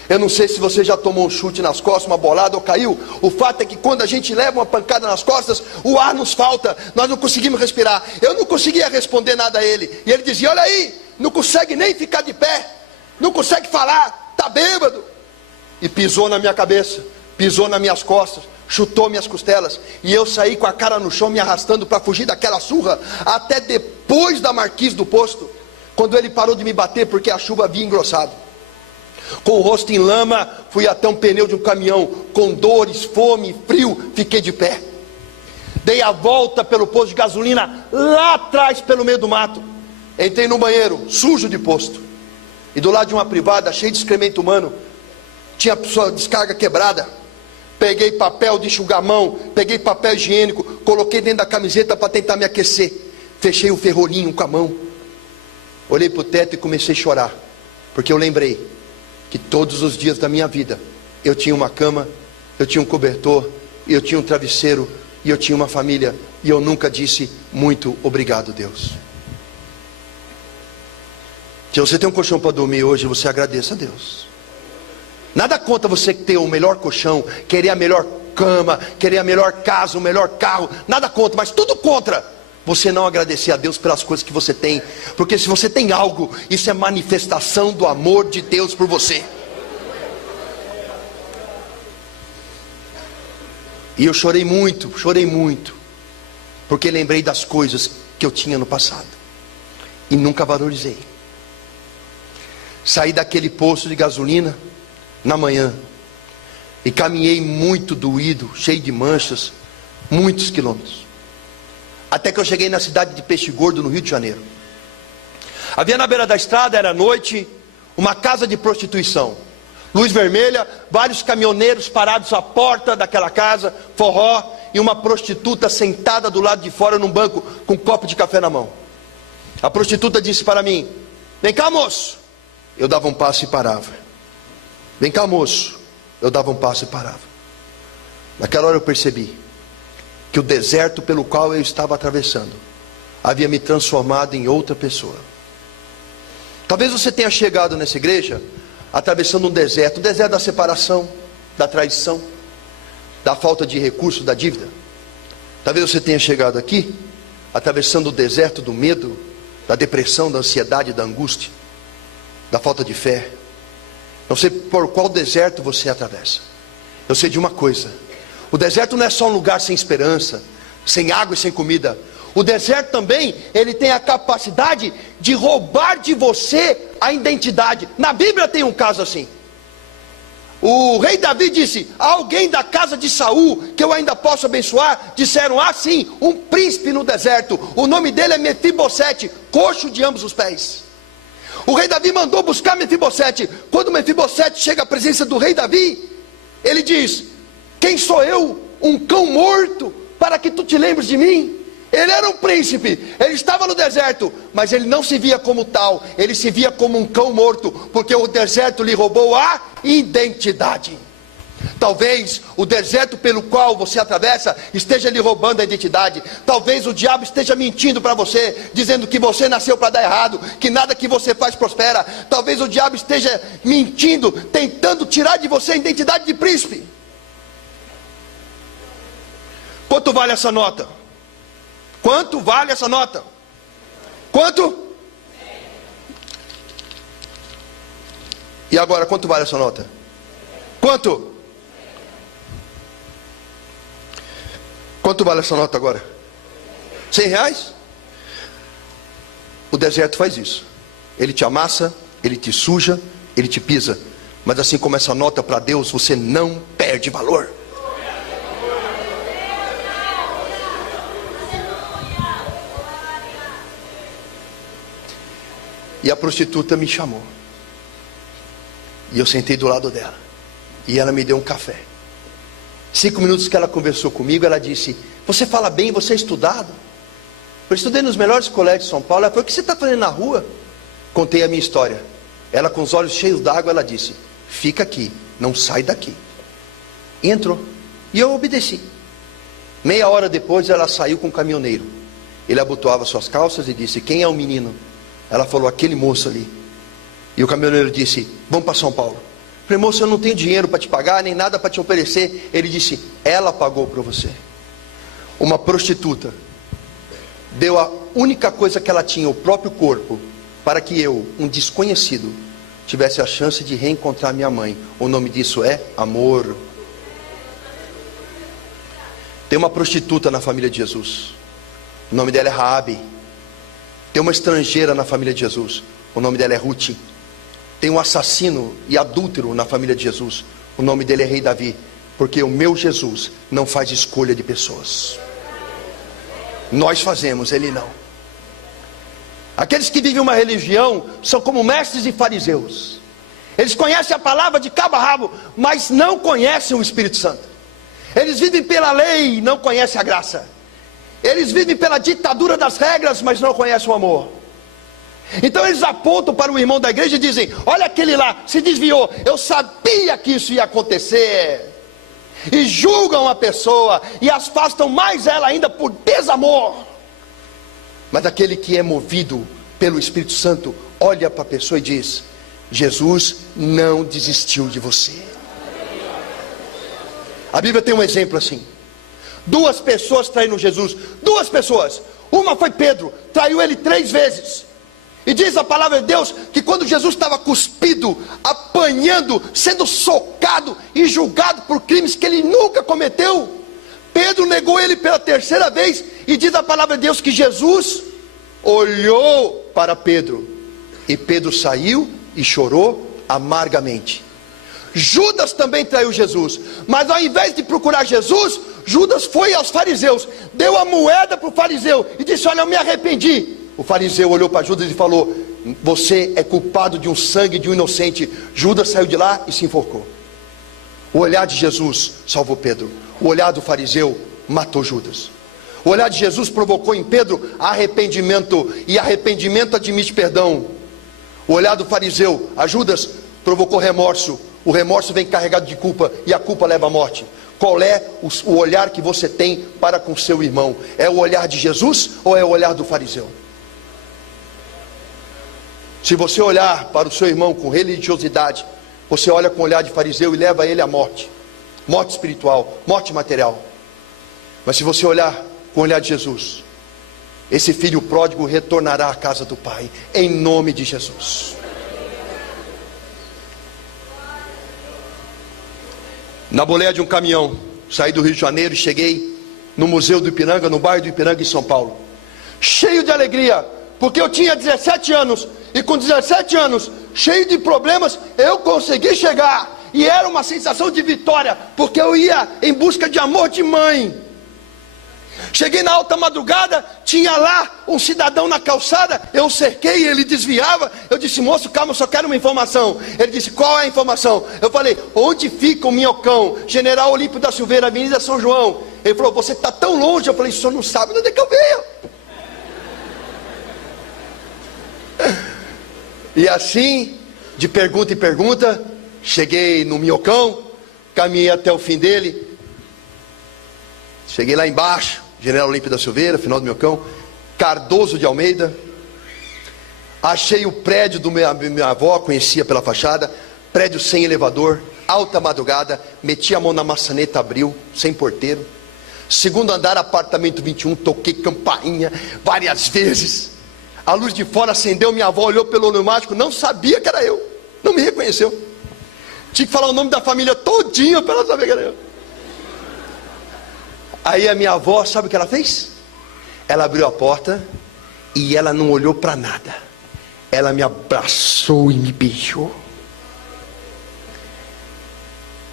Eu não sei se você já tomou um chute nas costas, uma bolada ou caiu. O fato é que quando a gente leva uma pancada nas costas, o ar nos falta, nós não conseguimos respirar. Eu não conseguia responder nada a ele. E ele dizia: olha aí, não consegue nem ficar de pé, não consegue falar, está bêbado. E pisou na minha cabeça, pisou nas minhas costas, chutou minhas costelas. E eu saí com a cara no chão, me arrastando para fugir daquela surra, até depois da marquise do posto, quando ele parou de me bater porque a chuva havia engrossado. Com o rosto em lama, fui até um pneu de um caminhão, com dores, fome, frio, fiquei de pé. Dei a volta pelo posto de gasolina, lá atrás pelo meio do mato. Entrei no banheiro, sujo de posto. E do lado de uma privada, cheia de excremento humano, tinha sua descarga quebrada. Peguei papel de enxugar a mão, peguei papel higiênico, coloquei dentro da camiseta para tentar me aquecer. Fechei o ferrolhinho com a mão. Olhei para o teto e comecei a chorar, porque eu lembrei que todos os dias da minha vida eu tinha uma cama, eu tinha um cobertor, eu tinha um travesseiro, e eu tinha uma família, e eu nunca disse muito obrigado, Deus. Se você tem um colchão para dormir hoje, você agradeça a Deus. Nada contra você ter o melhor colchão, querer a melhor cama, querer a melhor casa, o melhor carro, nada contra, mas tudo contra você não agradecer a Deus pelas coisas que você tem. Porque se você tem algo, isso é manifestação do amor de Deus por você. E eu chorei muito, porque lembrei das coisas que eu tinha no passado e nunca valorizei. Saí daquele posto de gasolina na manhã e caminhei muito doído, cheio de manchas, muitos quilômetros, até que eu cheguei na cidade de Peixe Gordo, no Rio de Janeiro. Havia na beira da estrada, era noite, uma casa de prostituição, luz vermelha, vários caminhoneiros parados à porta daquela casa, forró, e uma prostituta sentada do lado de fora num banco com um copo de café na mão. A prostituta disse para mim: vem cá, moço. Eu dava um passo e parava. Vem cá, moço. Eu dava um passo e parava. Naquela hora eu percebi que o deserto pelo qual eu estava atravessando havia me transformado em outra pessoa. Talvez você tenha chegado nessa igreja atravessando um deserto da separação, da traição, da falta de recurso, da dívida. Talvez você tenha chegado aqui atravessando o deserto do medo, da depressão, da ansiedade, da angústia, da falta de fé. Não sei por qual deserto você atravessa. Eu sei de uma coisa: o deserto não é só um lugar sem esperança, sem água e sem comida. O deserto também, ele tem a capacidade de roubar de você a identidade. Na Bíblia tem um caso assim. O rei Davi disse: alguém da casa de Saul que eu ainda posso abençoar? Disseram: ah, sim, um príncipe no deserto. O nome dele é Mefibosete, coxo de ambos os pés. O rei Davi mandou buscar Mefibosete. Quando Mefibosete chega à presença do rei Davi, ele diz: quem sou eu, um cão morto, para que tu te lembres de mim? Ele era um príncipe, ele estava no deserto, mas ele não se via como tal, ele se via como um cão morto, porque o deserto lhe roubou a identidade. Talvez o deserto pelo qual você atravessa esteja lhe roubando a identidade. Talvez o diabo esteja mentindo para você, dizendo que você nasceu para dar errado, que nada que você faz prospera. Talvez o diabo esteja mentindo, tentando tirar de você a identidade de príncipe. Quanto vale essa nota? Quanto vale essa nota? Quanto? E agora, quanto vale essa nota? Quanto? Quanto vale essa nota agora? R$100? O deserto faz isso. Ele te amassa, ele te suja, ele te pisa. Mas assim como essa nota para Deus, você não perde valor. E a prostituta me chamou. E eu sentei do lado dela. E ela me deu um café. 5 minutos que ela conversou comigo, ela disse: você fala bem, você é estudado? Eu estudei nos melhores colégios de São Paulo. Ela falou: o que você está fazendo na rua? Contei a minha história. Ela, com os olhos cheios d'água, ela disse: fica aqui, não sai daqui. E entrou. E eu obedeci. Meia hora depois ela saiu com o caminhoneiro. Ele abotoava suas calças e disse: quem é o menino? Ela falou: aquele moço ali. E o caminhoneiro disse: vamos para São Paulo. Eu falei: moço, eu não tenho dinheiro para te pagar, nem nada para te oferecer. Ele disse: ela pagou para você. Uma prostituta deu a única coisa que ela tinha, o próprio corpo, para que eu, um desconhecido, tivesse a chance de reencontrar minha mãe. O nome disso é amor. Tem uma prostituta na família de Jesus. O nome dela é Raabe. Tem uma estrangeira na família de Jesus. O nome dela é Ruth. Tem um assassino e adúltero na família de Jesus. O nome dele é Rei Davi. Porque o meu Jesus não faz escolha de pessoas. Nós fazemos, ele não. Aqueles que vivem uma religião são como mestres e fariseus. Eles conhecem a palavra de cabo a rabo, mas não conhecem o Espírito Santo. Eles vivem pela lei e não conhecem a graça. Eles vivem pela ditadura das regras, mas não conhecem o amor. Então eles apontam para o irmão da igreja e dizem: olha aquele lá, se desviou, eu sabia que isso ia acontecer. E julgam a pessoa e afastam mais ela ainda por desamor. Mas aquele que é movido pelo Espírito Santo olha para a pessoa e diz: Jesus não desistiu de você. A Bíblia tem um exemplo assim. 2 pessoas traíram Jesus. 2 pessoas. Uma foi Pedro, traiu ele 3 vezes. E diz a palavra de Deus que quando Jesus estava cuspido, apanhando, sendo socado e julgado por crimes que ele nunca cometeu, Pedro negou ele pela 3ª vez. E diz a palavra de Deus que Jesus olhou para Pedro, e Pedro saiu e chorou amargamente. Judas também traiu Jesus, mas ao invés de procurar Jesus, Judas foi aos fariseus, deu a moeda para o fariseu e disse: olha, eu me arrependi. O fariseu olhou para Judas e falou: você é culpado de um sangue de um inocente. Judas saiu de lá e se enforcou. O olhar de Jesus salvou Pedro. O olhar do fariseu matou Judas. O olhar de Jesus provocou em Pedro arrependimento, e arrependimento admite perdão. O olhar do fariseu a Judas provocou remorso. O remorso vem carregado de culpa, e a culpa leva à morte. Qual é o olhar que você tem para com seu irmão? É o olhar de Jesus ou é o olhar do fariseu? Se você olhar para o seu irmão com religiosidade, você olha com o olhar de fariseu e leva ele à morte. Morte espiritual, morte material. Mas se você olhar com o olhar de Jesus, esse filho pródigo retornará à casa do Pai, em nome de Jesus. Na boleia de um caminhão, saí do Rio de Janeiro e cheguei no Museu do Ipiranga, no bairro do Ipiranga, em São Paulo. Cheio de alegria, porque eu tinha 17 anos, e com 17 anos, cheio de problemas, eu consegui chegar. E era uma sensação de vitória, porque eu ia em busca de amor de mãe. Cheguei na alta madrugada, tinha lá um cidadão na calçada, eu cerquei, ele desviava. Eu disse: moço, calma, eu só quero uma informação. Ele disse: qual é a informação? Eu falei: onde fica o Minhocão? General Olímpio da Silveira, Avenida São João. Ele falou: você está tão longe. Eu falei: o senhor não sabe onde é que eu venho. E assim, de pergunta em pergunta, cheguei no Minhocão, caminhei até o fim dele. Cheguei lá embaixo, General Olímpio da Silveira, final do Minhocão, Cardoso de Almeida. Achei o prédio do minha avó, conhecia pela fachada, prédio sem elevador, alta madrugada, meti a mão na maçaneta, abriu, sem porteiro. 2º andar, apartamento 21, toquei campainha várias vezes. A luz de fora acendeu, minha avó olhou pelo olho mágico, não sabia que era eu. Não me reconheceu. Tinha que falar o nome da família todinha para ela saber que era eu. Aí a minha avó, sabe o que ela fez? Ela abriu a porta e ela não olhou para nada. Ela me abraçou e me beijou.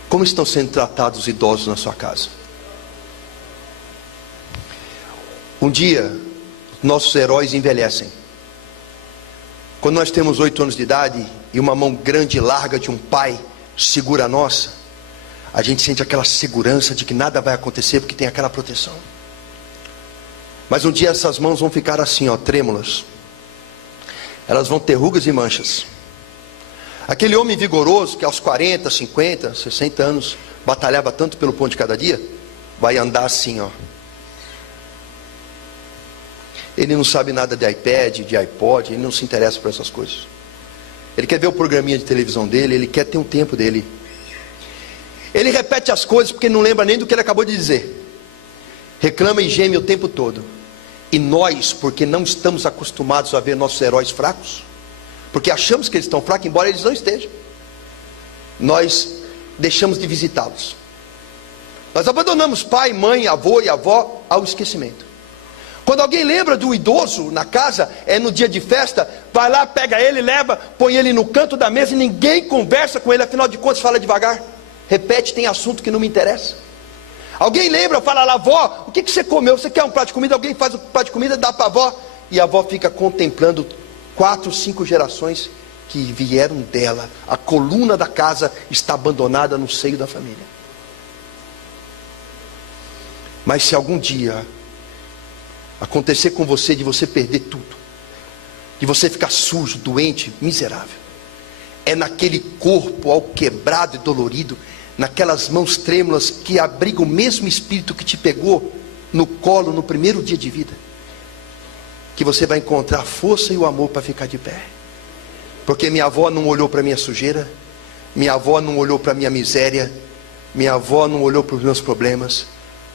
Como estão sendo tratados os idosos na sua casa? Um dia, nossos heróis envelhecem. Quando nós temos 8 anos de idade e uma mão grande e larga de um pai segura a nossa, a gente sente aquela segurança de que nada vai acontecer porque tem aquela proteção. Mas um dia essas mãos vão ficar assim, ó, trêmulas. Elas vão ter rugas e manchas. Aquele homem vigoroso que aos 40, 50, 60 anos batalhava tanto pelo pão de cada dia, vai andar assim, ó. Ele não sabe nada de iPad, de iPod, ele não se interessa por essas coisas. Ele quer ver o programinha de televisão dele, ele quer ter um tempo dele. Ele repete as coisas porque não lembra nem do que ele acabou de dizer. Reclama e geme o tempo todo. E nós, porque não estamos acostumados a ver nossos heróis fracos, porque achamos que eles estão fracos, embora eles não estejam, nós deixamos de visitá-los. Nós abandonamos pai, mãe, avô e avó ao esquecimento. Quando alguém lembra do idoso na casa, é no dia de festa, vai lá, pega ele, leva, põe ele no canto da mesa e ninguém conversa com ele, afinal de contas fala devagar, repete, tem assunto que não me interessa. Alguém lembra, fala lá, avó, o que você comeu? Você quer um prato de comida? Alguém faz um prato de comida, dá para a avó, e a avó fica contemplando 4, 5 gerações que vieram dela. A coluna da casa está abandonada no seio da família. Mas se algum dia acontecer com você de você perder tudo, de você ficar sujo, doente, miserável, é naquele corpo alquebrado e dolorido, naquelas mãos trêmulas que abrigam o mesmo espírito que te pegou no colo no primeiro dia de vida, que você vai encontrar a força e o amor para ficar de pé. Porque minha avó não olhou para a minha sujeira, minha avó não olhou para a minha miséria, minha avó não olhou para os meus problemas,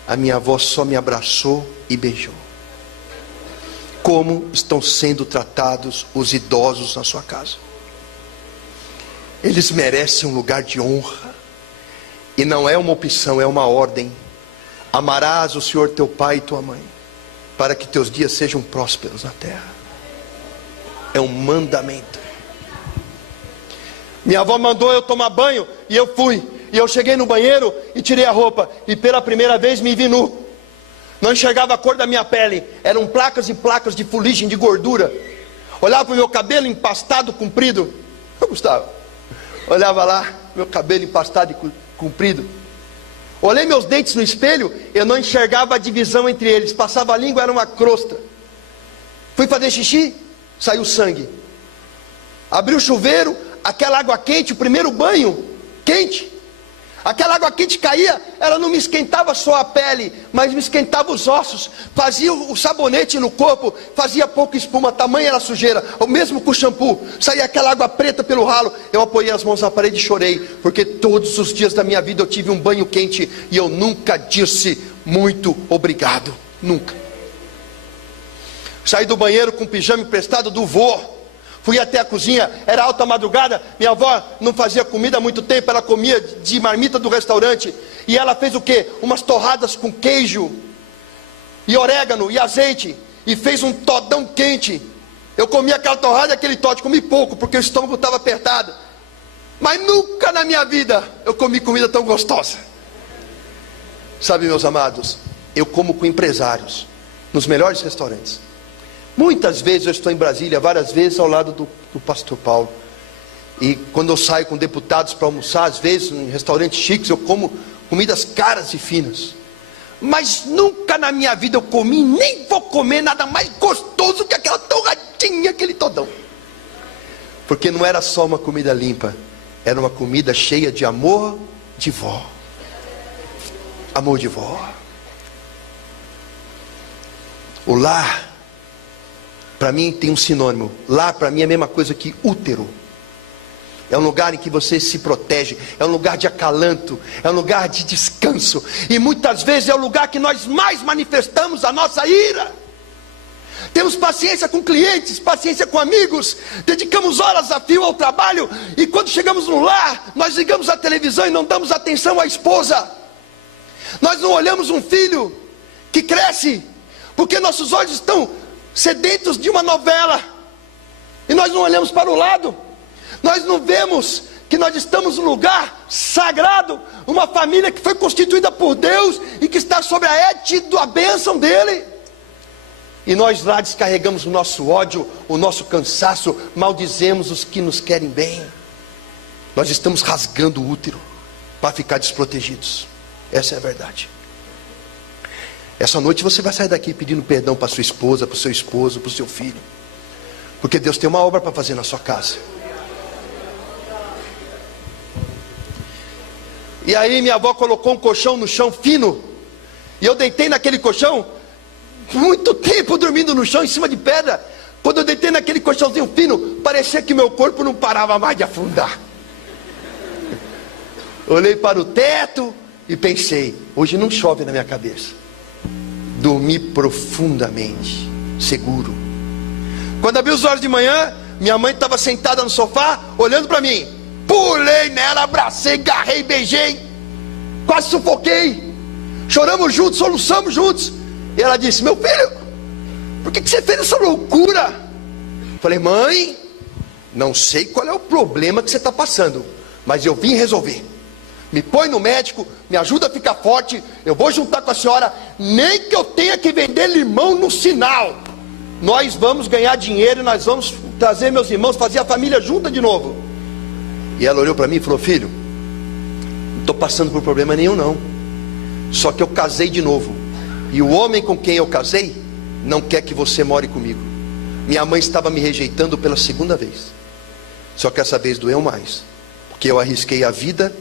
a minha avó só me abraçou e beijou. Como estão sendo tratados os idosos na sua casa? Eles merecem um lugar de honra, e não é uma opção, é uma ordem. Amarás o Senhor teu pai e tua mãe, para que teus dias sejam prósperos na terra. É um mandamento. Minha avó mandou eu tomar banho, e eu fui, e eu cheguei no banheiro e tirei a roupa, e pela primeira vez me vi nu. Não enxergava a cor da minha pele, eram placas e placas de fuligem, de gordura. Olhava para o meu cabelo empastado, comprido. Gustavo, olhava lá, meu cabelo empastado e comprido. Olhei meus dentes no espelho, eu não enxergava a divisão entre eles, passava a língua, era uma crosta. Fui fazer xixi, saiu sangue. Abri o chuveiro, aquela água quente, o primeiro banho quente, aquela água quente caía, ela não me esquentava só a pele, mas me esquentava os ossos, fazia o sabonete no corpo, fazia pouca espuma, tamanha era a sujeira, o mesmo com o shampoo, saía aquela água preta pelo ralo. Eu apoiei as mãos na parede e chorei, porque todos os dias da minha vida eu tive um banho quente, e eu nunca disse muito obrigado, nunca. Saí do banheiro com o pijama emprestado do vô, fui até a cozinha, era alta madrugada, minha avó não fazia comida há muito tempo, ela comia de marmita do restaurante, e ela fez o quê? Umas torradas com queijo, e orégano, e azeite, e fez um todão quente. Eu comi aquela torrada e aquele tote, comi pouco, porque o estômago estava apertado, mas nunca na minha vida eu comi comida tão gostosa. Sabe, meus amados, eu como com empresários, nos melhores restaurantes. Muitas vezes eu estou em Brasília, várias vezes ao lado do pastor Paulo. E quando eu saio com deputados para almoçar, às vezes em restaurantes chiques, eu como comidas caras e finas. Mas nunca na minha vida eu comi, nem vou comer nada mais gostoso que aquela torradinha, aquele todão. Porque não era só uma comida limpa, era uma comida cheia de amor de vó. Amor de vó. O lar, para mim tem um sinônimo. Lá para mim é a mesma coisa que útero. É um lugar em que você se protege, é um lugar de acalanto, é um lugar de descanso, e muitas vezes é o lugar que nós mais manifestamos a nossa ira. temos paciência com clientes, paciência com amigos, dedicamos horas a fio ao trabalho, e quando chegamos no lar, nós ligamos a televisão e não damos atenção à esposa. Nós não olhamos um filho que cresce, porque nossos olhos estão sedentos de uma novela, e nós não olhamos para o lado. Nós não vemos que nós estamos num lugar sagrado, uma família que foi constituída por Deus e que está sob a égide, a bênção dele. E nós lá descarregamos o nosso ódio, o nosso cansaço, maldizemos os que nos querem bem. Nós estamos rasgando o útero para ficar desprotegidos. Essa é a verdade. Essa noite você vai sair daqui pedindo perdão para sua esposa, para o seu esposo, para o seu filho, porque Deus tem uma obra para fazer na sua casa. E aí minha avó colocou um colchão no chão fino, e eu deitei naquele colchão, muito tempo dormindo no chão, em cima de pedra. Quando eu deitei naquele colchãozinho fino, parecia que meu corpo não parava mais de afundar. Olhei para o teto e pensei, hoje não chove na minha cabeça. Dormi profundamente, seguro. Quando abri os olhos de manhã, minha mãe estava sentada no sofá, olhando para mim. Pulei nela, abracei, agarrei, beijei, quase sufoquei. Choramos juntos, soluçamos juntos. E ela disse, meu filho, por que você fez essa loucura? Falei, mãe, não sei qual é o problema que você está passando, mas eu vim resolver. Me põe no médico, me ajuda a ficar forte, eu vou juntar com a senhora, nem que eu tenha que vender limão no sinal. Nós vamos ganhar dinheiro, nós vamos trazer meus irmãos, fazer a família junta de novo. E ela olhou para mim e falou, filho, não estou passando por problema nenhum não, só que eu casei de novo, e o homem com quem eu casei não quer que você more comigo. Minha mãe estava me rejeitando pela segunda vez, só que essa vez doeu mais, porque eu arrisquei a vida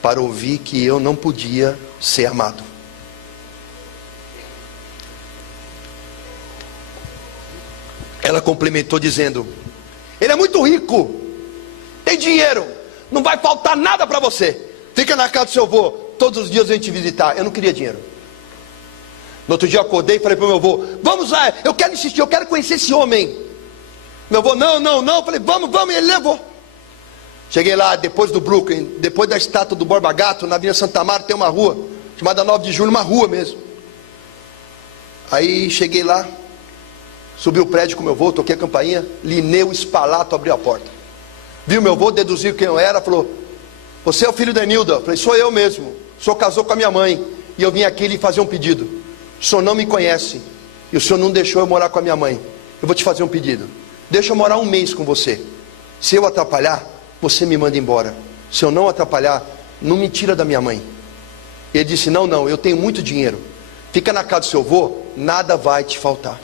para ouvir que eu não podia ser amado. Ela complementou dizendo, ele é muito rico, tem dinheiro, não vai faltar nada para você, fica na casa do seu avô, todos os dias a gente visitar. Eu não queria dinheiro. No outro dia eu acordei e falei para o meu avô, vamos lá, eu quero insistir, eu quero conhecer esse homem. Meu avô, não, falei, vamos, e ele levou. Cheguei lá, depois do Brooklyn, depois da estátua do Borba Gato, na Avenida Santa Marta tem uma rua, chamada 9 de Julho, uma rua mesmo. Aí cheguei lá, subi o prédio com meu avô, toquei a campainha, Lineu Spalato abriu a porta. Viu meu avô, deduziu quem eu era, falou, você é o filho da Nilda? Eu falei, sou eu mesmo, o senhor casou com a minha mãe, e eu vim aqui lhe fazer um pedido. O senhor não me conhece, e o senhor não deixou eu morar com a minha mãe, eu vou te fazer um pedido, deixa eu morar um mês com você, se eu atrapalhar, você me manda embora, se eu não atrapalhar, não me tira da minha mãe. Ele disse, não, eu tenho muito dinheiro, fica na casa do seu avô, nada vai te faltar.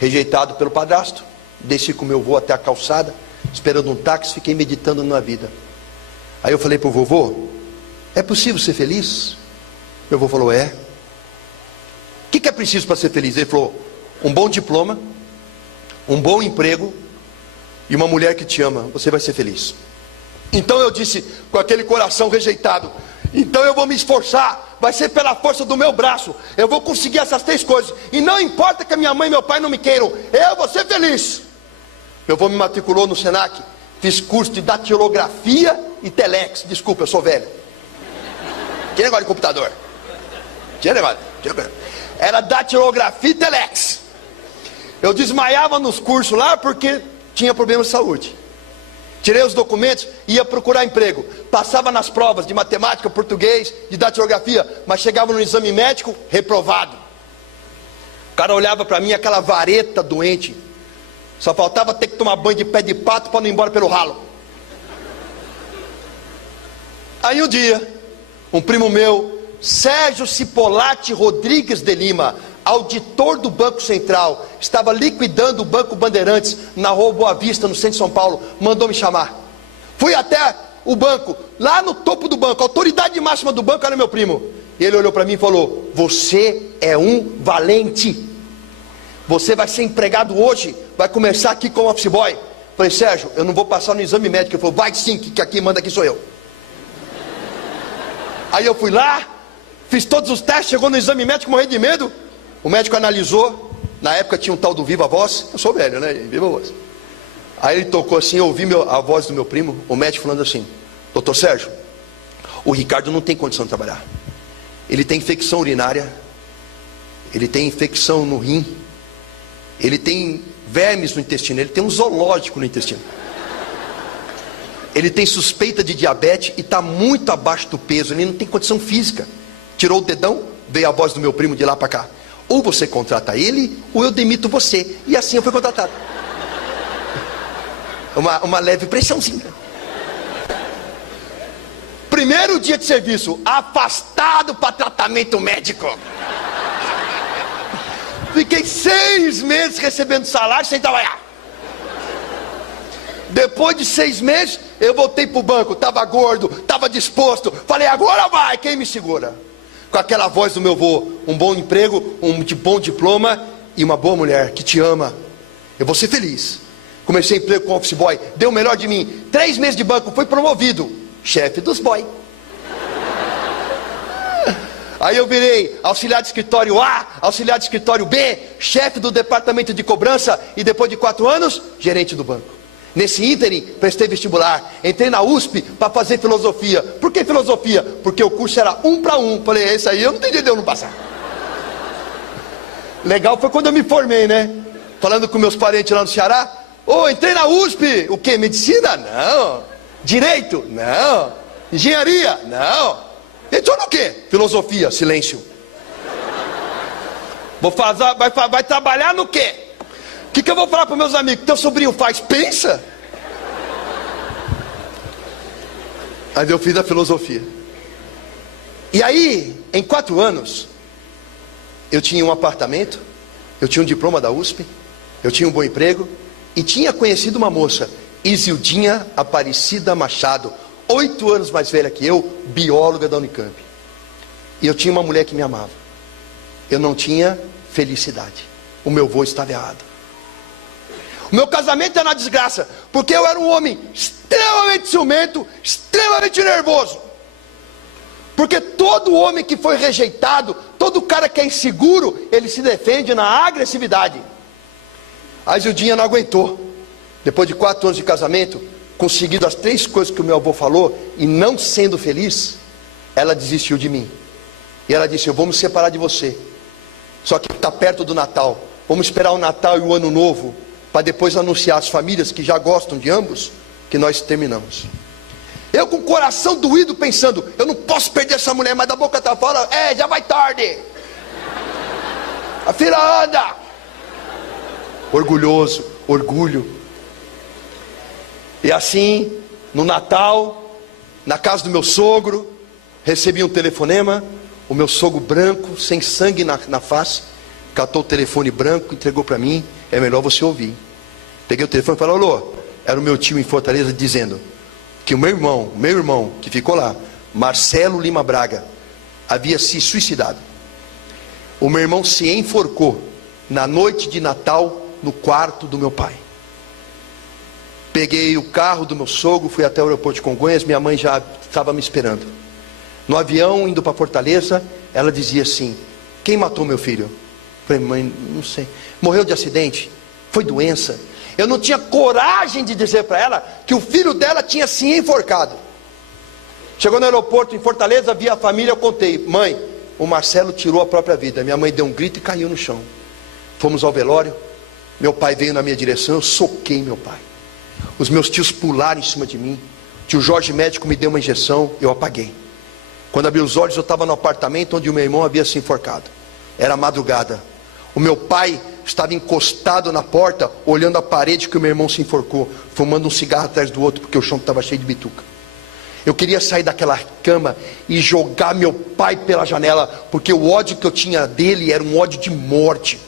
Rejeitado pelo padrasto, desci com meu avô até a calçada, esperando um táxi, fiquei meditando na vida. Aí eu falei para o vovô, é possível ser feliz? Meu avô falou, é. O que é preciso para ser feliz? Ele falou, um bom diploma, um bom emprego e uma mulher que te ama, você vai ser feliz. Então eu disse, com aquele coração rejeitado, então eu vou me esforçar, vai ser pela força do meu braço, eu vou conseguir essas 3 coisas, e não importa que a minha mãe e meu pai não me queiram, eu vou ser feliz. Meu avô me matriculou no Senac, fiz curso de datilografia e telex. Desculpa, eu sou velho. Que negócio de computador? Tinha negócio. Era datilografia e telex. Eu desmaiava nos cursos lá porque tinha problema de saúde. Tirei os documentos, ia procurar emprego, passava nas provas de matemática, português, de datilografia, mas chegava no exame médico, reprovado. O cara olhava para mim, aquela vareta doente, só faltava ter que tomar banho de pé de pato para não ir embora pelo ralo. Aí um dia, um primo meu, Sérgio Cipolatti Rodrigues de Lima, auditor do Banco Central, estava liquidando o Banco Bandeirantes na Rua Boa Vista, no centro de São Paulo, mandou me chamar. Fui até o banco, lá no topo do banco, a autoridade máxima do banco era meu primo. E ele olhou para mim e falou, você é um valente, você vai ser empregado hoje, vai começar aqui como office boy. Falei, Sérgio, eu não vou passar no exame médico. Ele falou, vai sim, que aqui manda aqui sou eu. Aí eu fui lá, fiz todos os testes, chegou no exame médico, morri de medo. O médico analisou, Na época tinha um tal do Viva Voz. Eu sou velho, né? Viva Voz. Aí ele tocou assim, eu ouvi a voz do meu primo, o médico falando assim: doutor Sérgio, o Ricardo não tem condição de trabalhar. Ele tem infecção urinária, ele tem infecção no rim, ele tem vermes no intestino, ele tem um zoológico no intestino. Ele tem suspeita de diabetes e está muito abaixo do peso, ele não tem condição física. Tirou o dedão, veio a voz do meu primo de lá para cá: ou você contrata ele, ou eu demito você. E assim eu fui contratado. Uma leve pressãozinha. Primeiro dia de serviço, afastado para tratamento médico. Fiquei 6 meses recebendo salário sem trabalhar. Depois de 6 meses, eu voltei para o banco. Estava gordo, estava disposto. Falei: agora vai, quem me segura? Com aquela voz do meu avô: um bom emprego, um bom diploma e uma boa mulher que te ama. Eu vou ser feliz. Comecei emprego com office boy, deu o melhor de mim. 3 meses de banco, fui promovido chefe dos boy. Aí eu virei auxiliar de escritório A, auxiliar de escritório B, chefe do departamento de cobrança e depois de 4 anos, gerente do banco. Nesse ínterim, prestei vestibular, entrei na USP para fazer filosofia. Por que filosofia? Porque o curso era 1 para 1. Falei: esse aí eu não entendi de eu não passar. Legal foi quando eu me formei, né? Falando com meus parentes lá no Ceará: entrei na USP. O que? Medicina? Não. Direito? Não. Engenharia? Não. Entrou no quê? Filosofia. Silêncio. Vai trabalhar no quê? O que eu vou falar para meus amigos? Teu sobrinho faz? Pensa. Aí eu fiz a filosofia. E aí, em 4 anos, eu tinha um apartamento, eu tinha um diploma da USP, eu tinha um bom emprego e tinha conhecido uma moça, Isildinha Aparecida Machado, 8 anos mais velha que eu, bióloga da Unicamp. E eu tinha uma mulher que me amava. Eu não tinha felicidade. O meu avô estava errado. O meu casamento era uma desgraça, porque eu era um homem extremamente ciumento, extremamente nervoso. Porque todo homem que foi rejeitado, todo cara que é inseguro, ele se defende na agressividade. A Isildinha não aguentou. Depois de 4 anos de casamento, conseguido as 3 coisas que o meu avô falou, e não sendo feliz, ela desistiu de mim. E ela disse: eu vou me separar de você. Só que está perto do Natal. Vamos esperar o Natal e o Ano Novo, para depois anunciar às famílias que já gostam de ambos, que nós terminamos. Eu com o coração doído pensando: eu não posso perder essa mulher, mas da boca tá fora: já vai tarde. A fila anda. Orgulhoso, orgulho. E assim, no Natal, na casa do meu sogro, recebi um telefonema. O meu sogro branco, sem sangue na face, catou o telefone branco, entregou para mim: é melhor você ouvir. Peguei o telefone e falei: alô. Era o meu tio em Fortaleza dizendo que o meu irmão que ficou lá, Marcelo Lima Braga, havia se suicidado. O meu irmão se enforcou na noite de Natal no quarto do meu pai. Peguei o carro do meu sogro, fui até o aeroporto de Congonhas. Minha mãe já estava me esperando. No avião, indo para Fortaleza, ela dizia assim: quem matou meu filho? Eu falei: mãe, não sei. Morreu de acidente? Foi doença? Eu não tinha coragem de dizer para ela que o filho dela tinha se enforcado. Chegou no aeroporto em Fortaleza, vi a família, eu contei: mãe, o Marcelo tirou a própria vida. Minha mãe deu um grito e caiu no chão. Fomos ao velório. Meu pai veio na minha direção, eu soquei meu pai. Os meus tios pularam em cima de mim. Tio Jorge médico me deu uma injeção, eu apaguei. Quando abri os olhos, eu estava no apartamento onde o meu irmão havia se enforcado. Era madrugada. O meu pai estava encostado na porta, olhando a parede que o meu irmão se enforcou, fumando um cigarro atrás do outro, porque o chão estava cheio de bituca. Eu queria sair daquela cama e jogar meu pai pela janela, porque o ódio que eu tinha dele era um ódio de morte.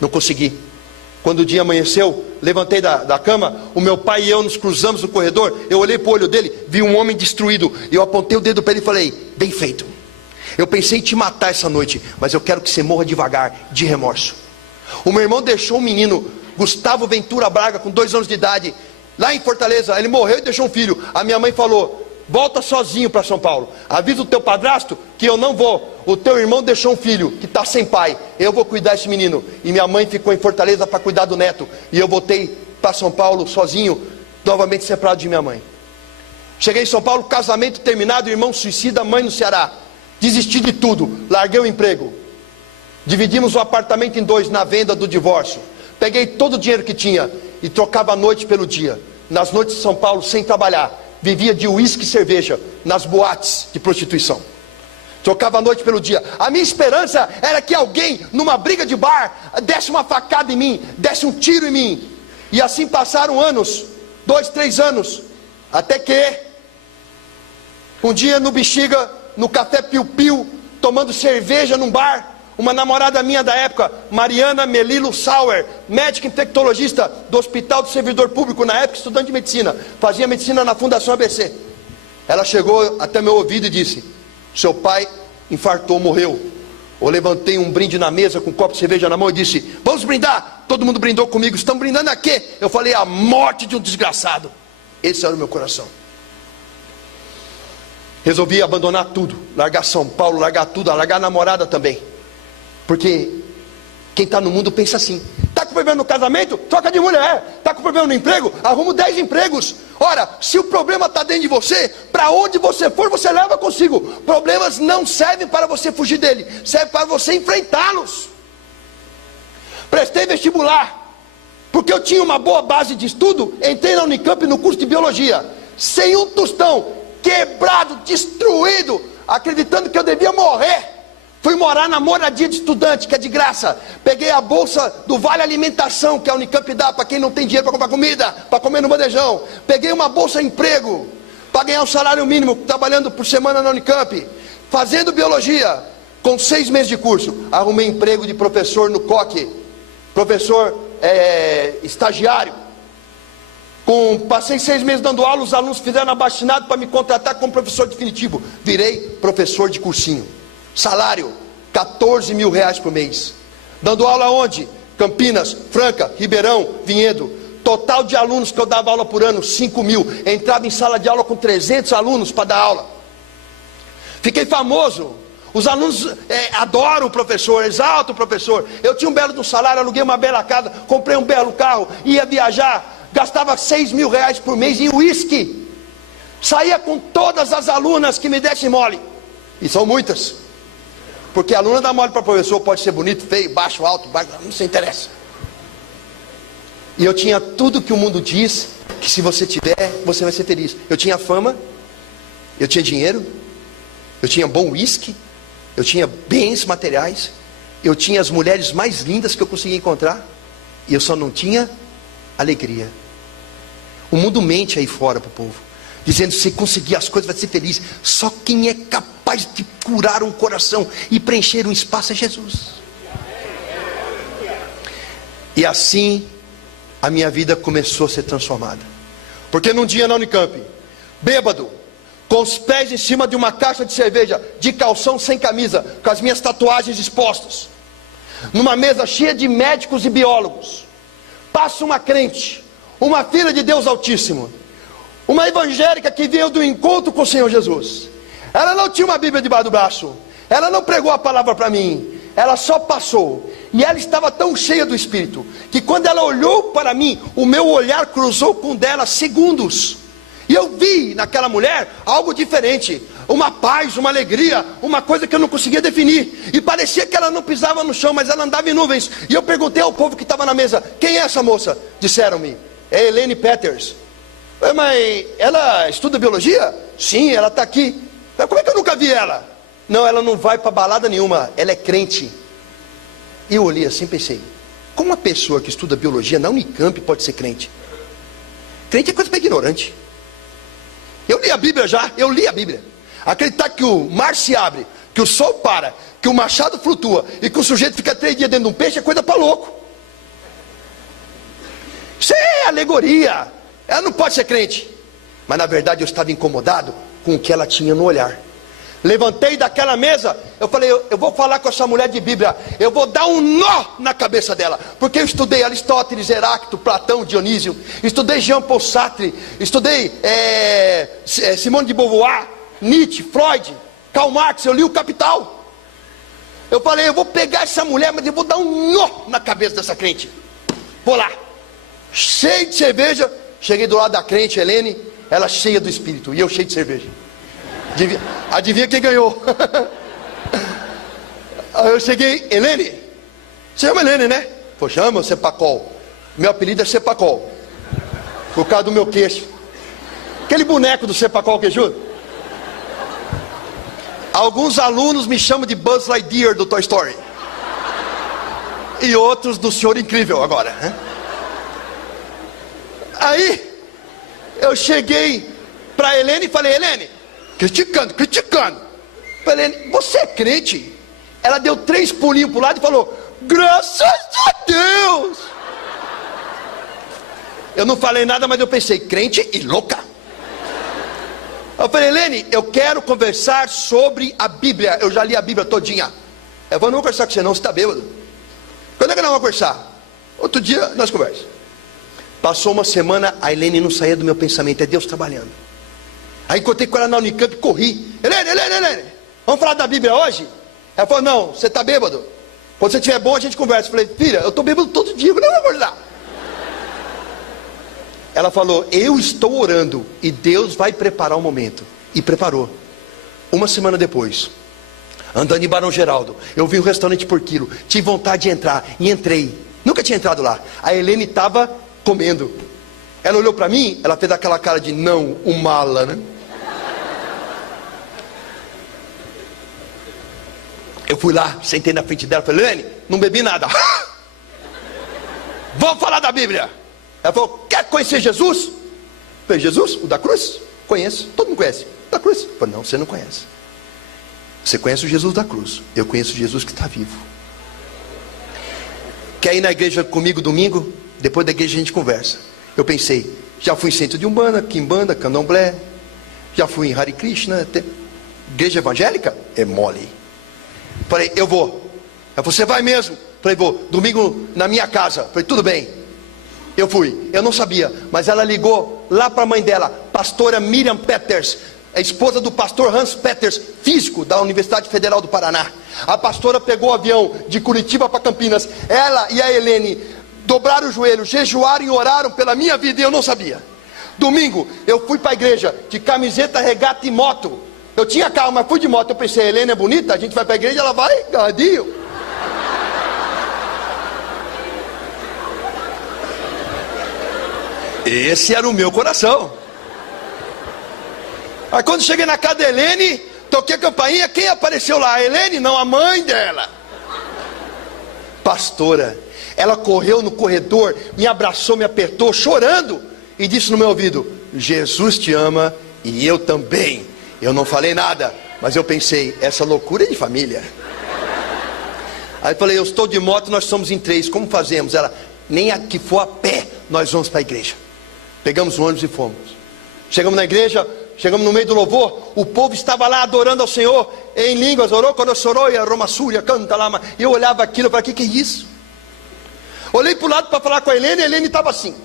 Não consegui. Quando o dia amanheceu, levantei da cama, o meu pai e eu nos cruzamos no corredor. Eu olhei para o olho dele, vi um homem destruído. Eu apontei o dedo para ele e falei: bem feito. Eu pensei em te matar essa noite, mas eu quero que você morra devagar, de remorso. O meu irmão deixou um menino, Gustavo Ventura Braga, com 2 anos de idade, lá em Fortaleza. Ele morreu e deixou um filho. A minha mãe falou: volta sozinho para São Paulo. Avisa o teu padrasto que eu não vou. O teu irmão deixou um filho que está sem pai. Eu vou cuidar desse menino. E minha mãe ficou em Fortaleza para cuidar do neto. E eu voltei para São Paulo sozinho, novamente separado de minha mãe. Cheguei em São Paulo, casamento terminado, irmão suicida, mãe no Ceará. Desisti de tudo, larguei o emprego. Dividimos o apartamento em dois na venda do divórcio. Peguei todo o dinheiro que tinha e trocava a noite pelo dia. Nas noites de São Paulo, sem trabalhar, vivia de uísque e cerveja nas boates de prostituição. Trocava a noite pelo dia. A minha esperança era que alguém, numa briga de bar, desse uma facada em mim, desse um tiro em mim. E assim passaram anos, 2, 3 anos, até que um dia no Bexiga, no Café Piu Piu, tomando cerveja num bar, uma namorada minha da época, Mariana Melilo Sauer, médica infectologista do Hospital do Servidor Público, na época estudante de medicina, fazia medicina na Fundação ABC. Ela chegou até meu ouvido e disse: seu pai infartou, morreu. Eu levantei um brinde na mesa com um copo de cerveja na mão e disse: vamos brindar. Todo mundo brindou comigo. Estamos brindando a quê? Eu falei: a morte de um desgraçado. Esse era o meu coração. Resolvi abandonar tudo, largar São Paulo, largar tudo, largar a namorada também. Porque quem está no mundo pensa assim: está com problema no casamento? Troca de mulher. Está com problema no emprego? Arruma 10 empregos. Ora, se o problema está dentro de você, para onde você for, você leva consigo. Problemas não servem para você fugir dele, servem para você enfrentá-los. Prestei vestibular, porque eu tinha uma boa base de estudo. Entrei na Unicamp no curso de biologia, sem um tostão, quebrado, destruído, acreditando que eu devia morrer. Fui morar na moradia de estudante, que é de graça. Peguei a bolsa do Vale Alimentação, que a Unicamp dá para quem não tem dinheiro para comprar comida, para comer no bandejão. Peguei uma bolsa de emprego, para ganhar um salário mínimo, trabalhando por semana na Unicamp. Fazendo biologia, com 6 meses de curso, arrumei emprego de professor no COC. Professor estagiário. Passei 6 meses dando aula, os alunos fizeram abaixinado para me contratar como professor definitivo. Virei professor de cursinho. Salário, 14 mil reais por mês. Dando aula onde? Campinas, Franca, Ribeirão, Vinhedo. Total de alunos que eu dava aula por ano, 5 mil. Entrava em sala de aula com 300 alunos para dar aula. Fiquei famoso. Os alunos adoram o professor, exaltam o professor. Eu tinha um belo do salário, aluguei uma bela casa, comprei um belo carro, ia viajar, gastava 6 mil reais por mês em uísque. Saía com todas as alunas que me dessem mole. E são muitas. Porque a aluna dá mole para professor, pode ser bonito, feio, baixo, alto, não se interessa. E eu tinha tudo que o mundo diz, que se você tiver, você vai ser feliz. Eu tinha fama, eu tinha dinheiro, eu tinha bom uísque, eu tinha bens materiais, eu tinha as mulheres mais lindas que eu conseguia encontrar, e eu só não tinha alegria. O mundo mente aí fora para o povo, dizendo: se conseguir as coisas vai ser feliz. Só quem é capaz de curar um coração e preencher um espaço é Jesus. E assim a minha vida começou a ser transformada. Porque num dia na Unicamp, bêbado, com os pés em cima de uma caixa de cerveja, de calção sem camisa, com as minhas tatuagens expostas, numa mesa cheia de médicos e biólogos, passa uma crente, uma filha de Deus Altíssimo, uma evangélica que veio do encontro com o Senhor Jesus. Ela não tinha uma Bíblia debaixo do braço, ela não pregou a palavra para mim, ela só passou. E ela estava tão cheia do Espírito, que quando ela olhou para mim, o meu olhar cruzou com o dela segundos. E eu vi naquela mulher algo diferente, uma paz, uma alegria, uma coisa que eu não conseguia definir. E parecia que ela não pisava no chão, mas ela andava em nuvens. E eu perguntei ao povo que estava na mesa: quem é essa moça? Disseram-me: é Elaine Peters. Mas ela estuda biologia? Sim, ela está aqui. Mas como é que eu nunca vi ela? Não, ela não vai para balada nenhuma, ela é crente. E eu olhei assim e pensei: como uma pessoa que estuda biologia na Unicamp pode ser crente? Crente é coisa para ignorante. Eu li a Bíblia já, eu li a Bíblia. Acreditar que o mar se abre, que o sol para, que o machado flutua e que o sujeito fica 3 dias dentro de um peixe é coisa para louco. Isso é alegoria. Ela não pode ser crente. Mas na verdade eu estava incomodado com o que ela tinha no olhar. Levantei daquela mesa, eu falei, eu vou falar com essa mulher de Bíblia, eu vou dar um nó na cabeça dela, porque eu estudei Aristóteles, Heráclito, Platão, Dionísio, estudei Jean Paul Sartre, estudei Simone de Beauvoir, Nietzsche, Freud, Karl Marx, eu li o Capital. Eu falei, eu vou pegar essa mulher, mas eu vou dar um nó na cabeça dessa crente. Vou lá, cheio de cerveja, cheguei do lado da crente, Helene, ela cheia do Espírito, e eu cheio de cerveja. Adivinha quem ganhou? Aí eu cheguei, Helene, você chama Helene, né? Pô, chama Cepacol. Meu apelido é Cepacol, por causa do meu queixo. Aquele boneco do Cepacol que ajuda. Alguns alunos me chamam de Buzz Lightyear do Toy Story, e outros do Senhor Incrível agora, né? Aí eu cheguei para Helene e falei, Helene, criticando. Falei, você é crente? Ela deu 3 pulinhos pro lado e falou, graças a Deus. Eu não falei nada, mas eu pensei, crente e louca. Eu falei, Helene, eu quero conversar sobre a Bíblia. Eu já li a Bíblia todinha. Eu vou não conversar com você não, você está bêbado. Quando é que nós vamos conversar? Outro dia nós conversamos. Passou uma semana, a Helene não saía do meu pensamento, é Deus trabalhando. Aí encontrei com ela na Unicamp e corri. Helene, vamos falar da Bíblia hoje? Ela falou, não, você está bêbado. Quando você estiver bom a gente conversa. Eu falei, filha, eu estou bêbado todo dia, eu não vou acordar. Ela falou, eu estou orando e Deus vai preparar o momento. E preparou. Uma semana depois, andando em Barão Geraldo, eu vi um restaurante por quilo, tive vontade de entrar e entrei. Nunca tinha entrado lá. A Helene estava comendo. Ela olhou para mim, ela fez aquela cara de não, o mala, né? Eu fui lá, sentei na frente dela, falei, Helene, não bebi nada. Vamos falar da Bíblia. Ela falou, quer conhecer Jesus? Eu falei, Jesus? O da cruz? Conheço, todo mundo conhece. O da cruz? Eu falei, não, você não conhece. Você conhece o Jesus da cruz, eu conheço o Jesus que está vivo. Quer ir na igreja comigo domingo? Depois da igreja a gente conversa. Eu pensei, já fui em centro de Umbanda, Kimbanda, Candomblé, já fui em Hare Krishna, igreja evangélica? É mole. Falei, eu vou. Ela falou, você vai mesmo? Falei, vou, domingo na minha casa. Falei, tudo bem. Eu fui, eu não sabia, mas ela ligou lá para a mãe dela, pastora Miriam Peters, a esposa do pastor Hans Peters, físico da Universidade Federal do Paraná. A pastora pegou o avião de Curitiba para Campinas. Ela e a Helene dobraram o joelho, jejuaram e oraram pela minha vida e eu não sabia. Domingo eu fui para a igreja de camiseta, regata e moto. Eu tinha carro, mas fui de moto. Eu pensei, a Helene é bonita, a gente vai para a igreja, ela vai, gadio. Esse era o meu coração. Aí quando cheguei na casa da Helene, toquei a campainha, quem apareceu lá? A Helene? Não, a mãe dela. Pastora. Ela correu no corredor, me abraçou, me apertou, chorando, e disse no meu ouvido, Jesus te ama e eu também. Eu não falei nada, mas eu pensei, essa loucura é de família. Aí eu falei, eu estou de moto, nós somos em 3, como fazemos? Ela, nem a que for a pé, nós vamos para a igreja. Pegamos o ônibus e fomos. Chegamos na igreja, chegamos no meio do louvor, o povo estava lá adorando ao Senhor, em línguas, orou, quando sorou, e a Roma Súria, canta lá, e eu olhava aquilo, eu falei, que é isso? Olhei para o lado para falar com a Helene estava assim.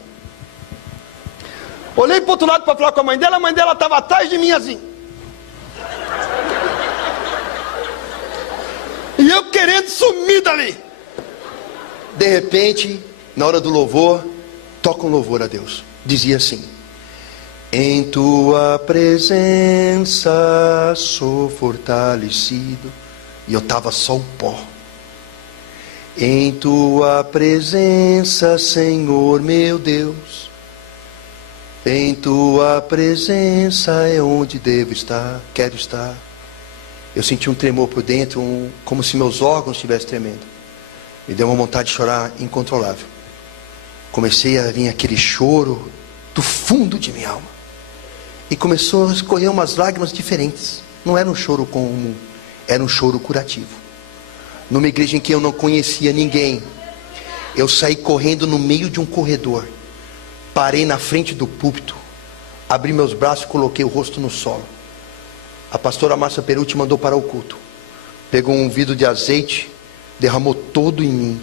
Olhei para o outro lado para falar com a mãe dela estava atrás de mim assim. E eu querendo sumir dali. De repente, na hora do louvor, toca um louvor a Deus. Dizia assim, em tua presença sou fortalecido. E eu estava só o pó. Em tua presença, Senhor meu Deus, em tua presença é onde devo estar, quero estar. Eu senti um tremor por dentro, como se meus órgãos estivessem tremendo. Me deu uma vontade de chorar incontrolável. Comecei a vir aquele choro do fundo de minha alma. E começou a escorrer umas lágrimas diferentes. Não era um choro comum, era um choro curativo. Numa igreja em que eu não conhecia ninguém, eu saí correndo no meio de um corredor, parei na frente do púlpito, abri meus braços e coloquei o rosto no solo. a pastora Márcia Perucci mandou parar o culto. Pegou um vidro de azeite, derramou todo em mim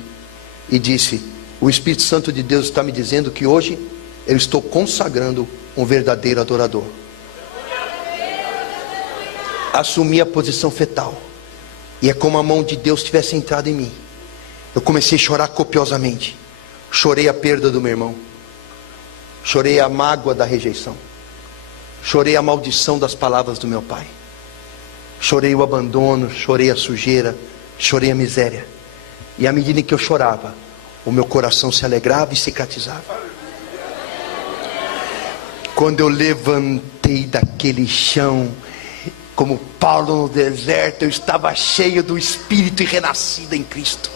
e disse: o Espírito Santo de Deus está me dizendo que hoje eu estou consagrando um verdadeiro adorador. Assumi a posição fetal, e é como a mão de Deus tivesse entrado em mim. Eu comecei a chorar copiosamente. Chorei a perda do meu irmão, chorei a mágoa da rejeição, chorei a maldição das palavras do meu pai, chorei o abandono, chorei a sujeira, chorei a miséria. E à medida em que eu chorava, o meu coração se alegrava e cicatrizava. Quando eu levantei daquele chão, como Paulo no deserto, eu estava cheio do Espírito e renascido em Cristo.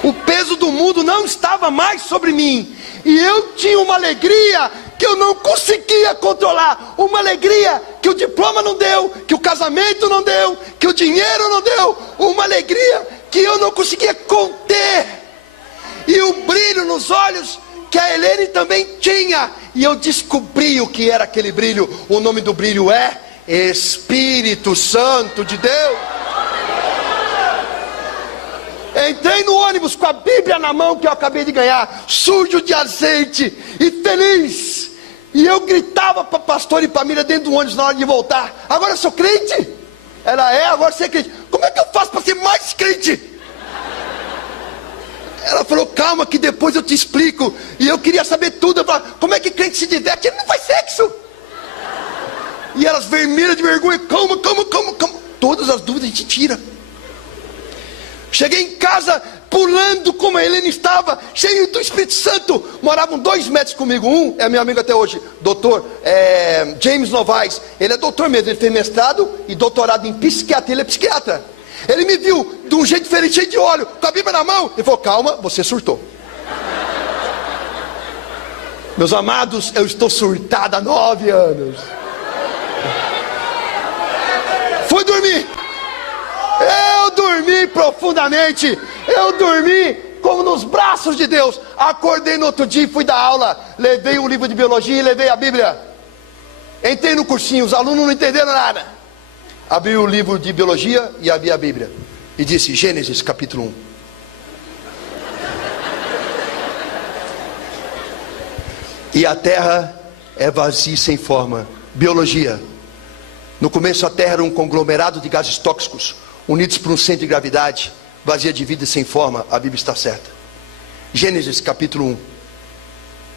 O peso do mundo não estava mais sobre mim, e eu tinha uma alegria que eu não conseguia controlar. Uma alegria que o diploma não deu, que o casamento não deu, que o dinheiro não deu. Uma alegria que eu não conseguia conter. E o brilho nos olhos que a Helene também tinha. E eu descobri o que era aquele brilho. O nome do brilho é Espírito Santo de Deus. Entrei no ônibus com a Bíblia na mão que eu acabei de ganhar, sujo de azeite e feliz. E eu gritava para pastor e família dentro do ônibus na hora de voltar: agora eu sou crente? Ela é, agora você é crente. Como é que eu faço para ser mais crente? Ela falou: calma que depois eu te explico. E eu queria saber tudo. Eu falava: como é que crente se diverte? Ele não faz sexo. E elas vermelhas de vergonha: calma. Todas as dúvidas a gente tira. Cheguei em casa pulando como a Helene estava, cheio do Espírito Santo. Moravam 2 metros comigo. Um é meu amigo até hoje, doutor James Novaes. Ele é doutor mesmo, ele fez mestrado e doutorado em psiquiatria. Ele é psiquiatra. Ele me viu de um jeito diferente, cheio de óleo, com a Bíblia na mão. Ele falou: calma, você surtou. Meus amados, eu estou surtado há 9 anos. Fui dormir. Eu dormi profundamente. Eu dormi como nos braços de Deus. Acordei no outro dia e fui dar aula. Levei o livro de biologia e levei a Bíblia. Entrei no cursinho, os alunos não entenderam nada. Abri o livro de biologia e abri a Bíblia e disse: Gênesis capítulo 1. E a terra é vazia e sem forma. Biologia. No começo a terra era um conglomerado de gases tóxicos, unidos por um centro de gravidade, vazia de vida e sem forma. A Bíblia está certa. Gênesis capítulo 1.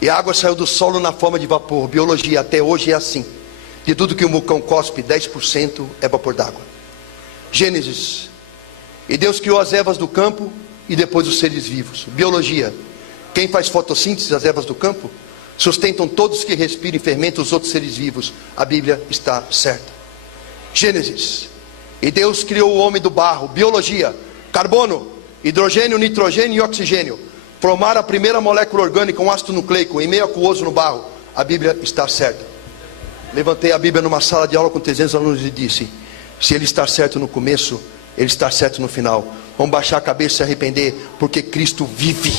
E a água saiu do solo na forma de vapor. Biologia, até hoje é assim. De tudo que o vulcão cospe, 10% é vapor d'água. Gênesis. E Deus criou as ervas do campo e depois os seres vivos. Biologia. Quem faz fotossíntese, as ervas do campo, sustentam todos que respiram e fermentam os outros seres vivos. A Bíblia está certa. Gênesis. E Deus criou o homem do barro. Biologia. Carbono, hidrogênio, nitrogênio e oxigênio formaram a primeira molécula orgânica, um ácido nucleico, em meio aquoso no barro. A Bíblia está certa. Levantei a Bíblia numa sala de aula com 300 alunos e disse: se ele está certo no começo, ele está certo no final. Vamos baixar a cabeça e se arrepender, porque Cristo vive.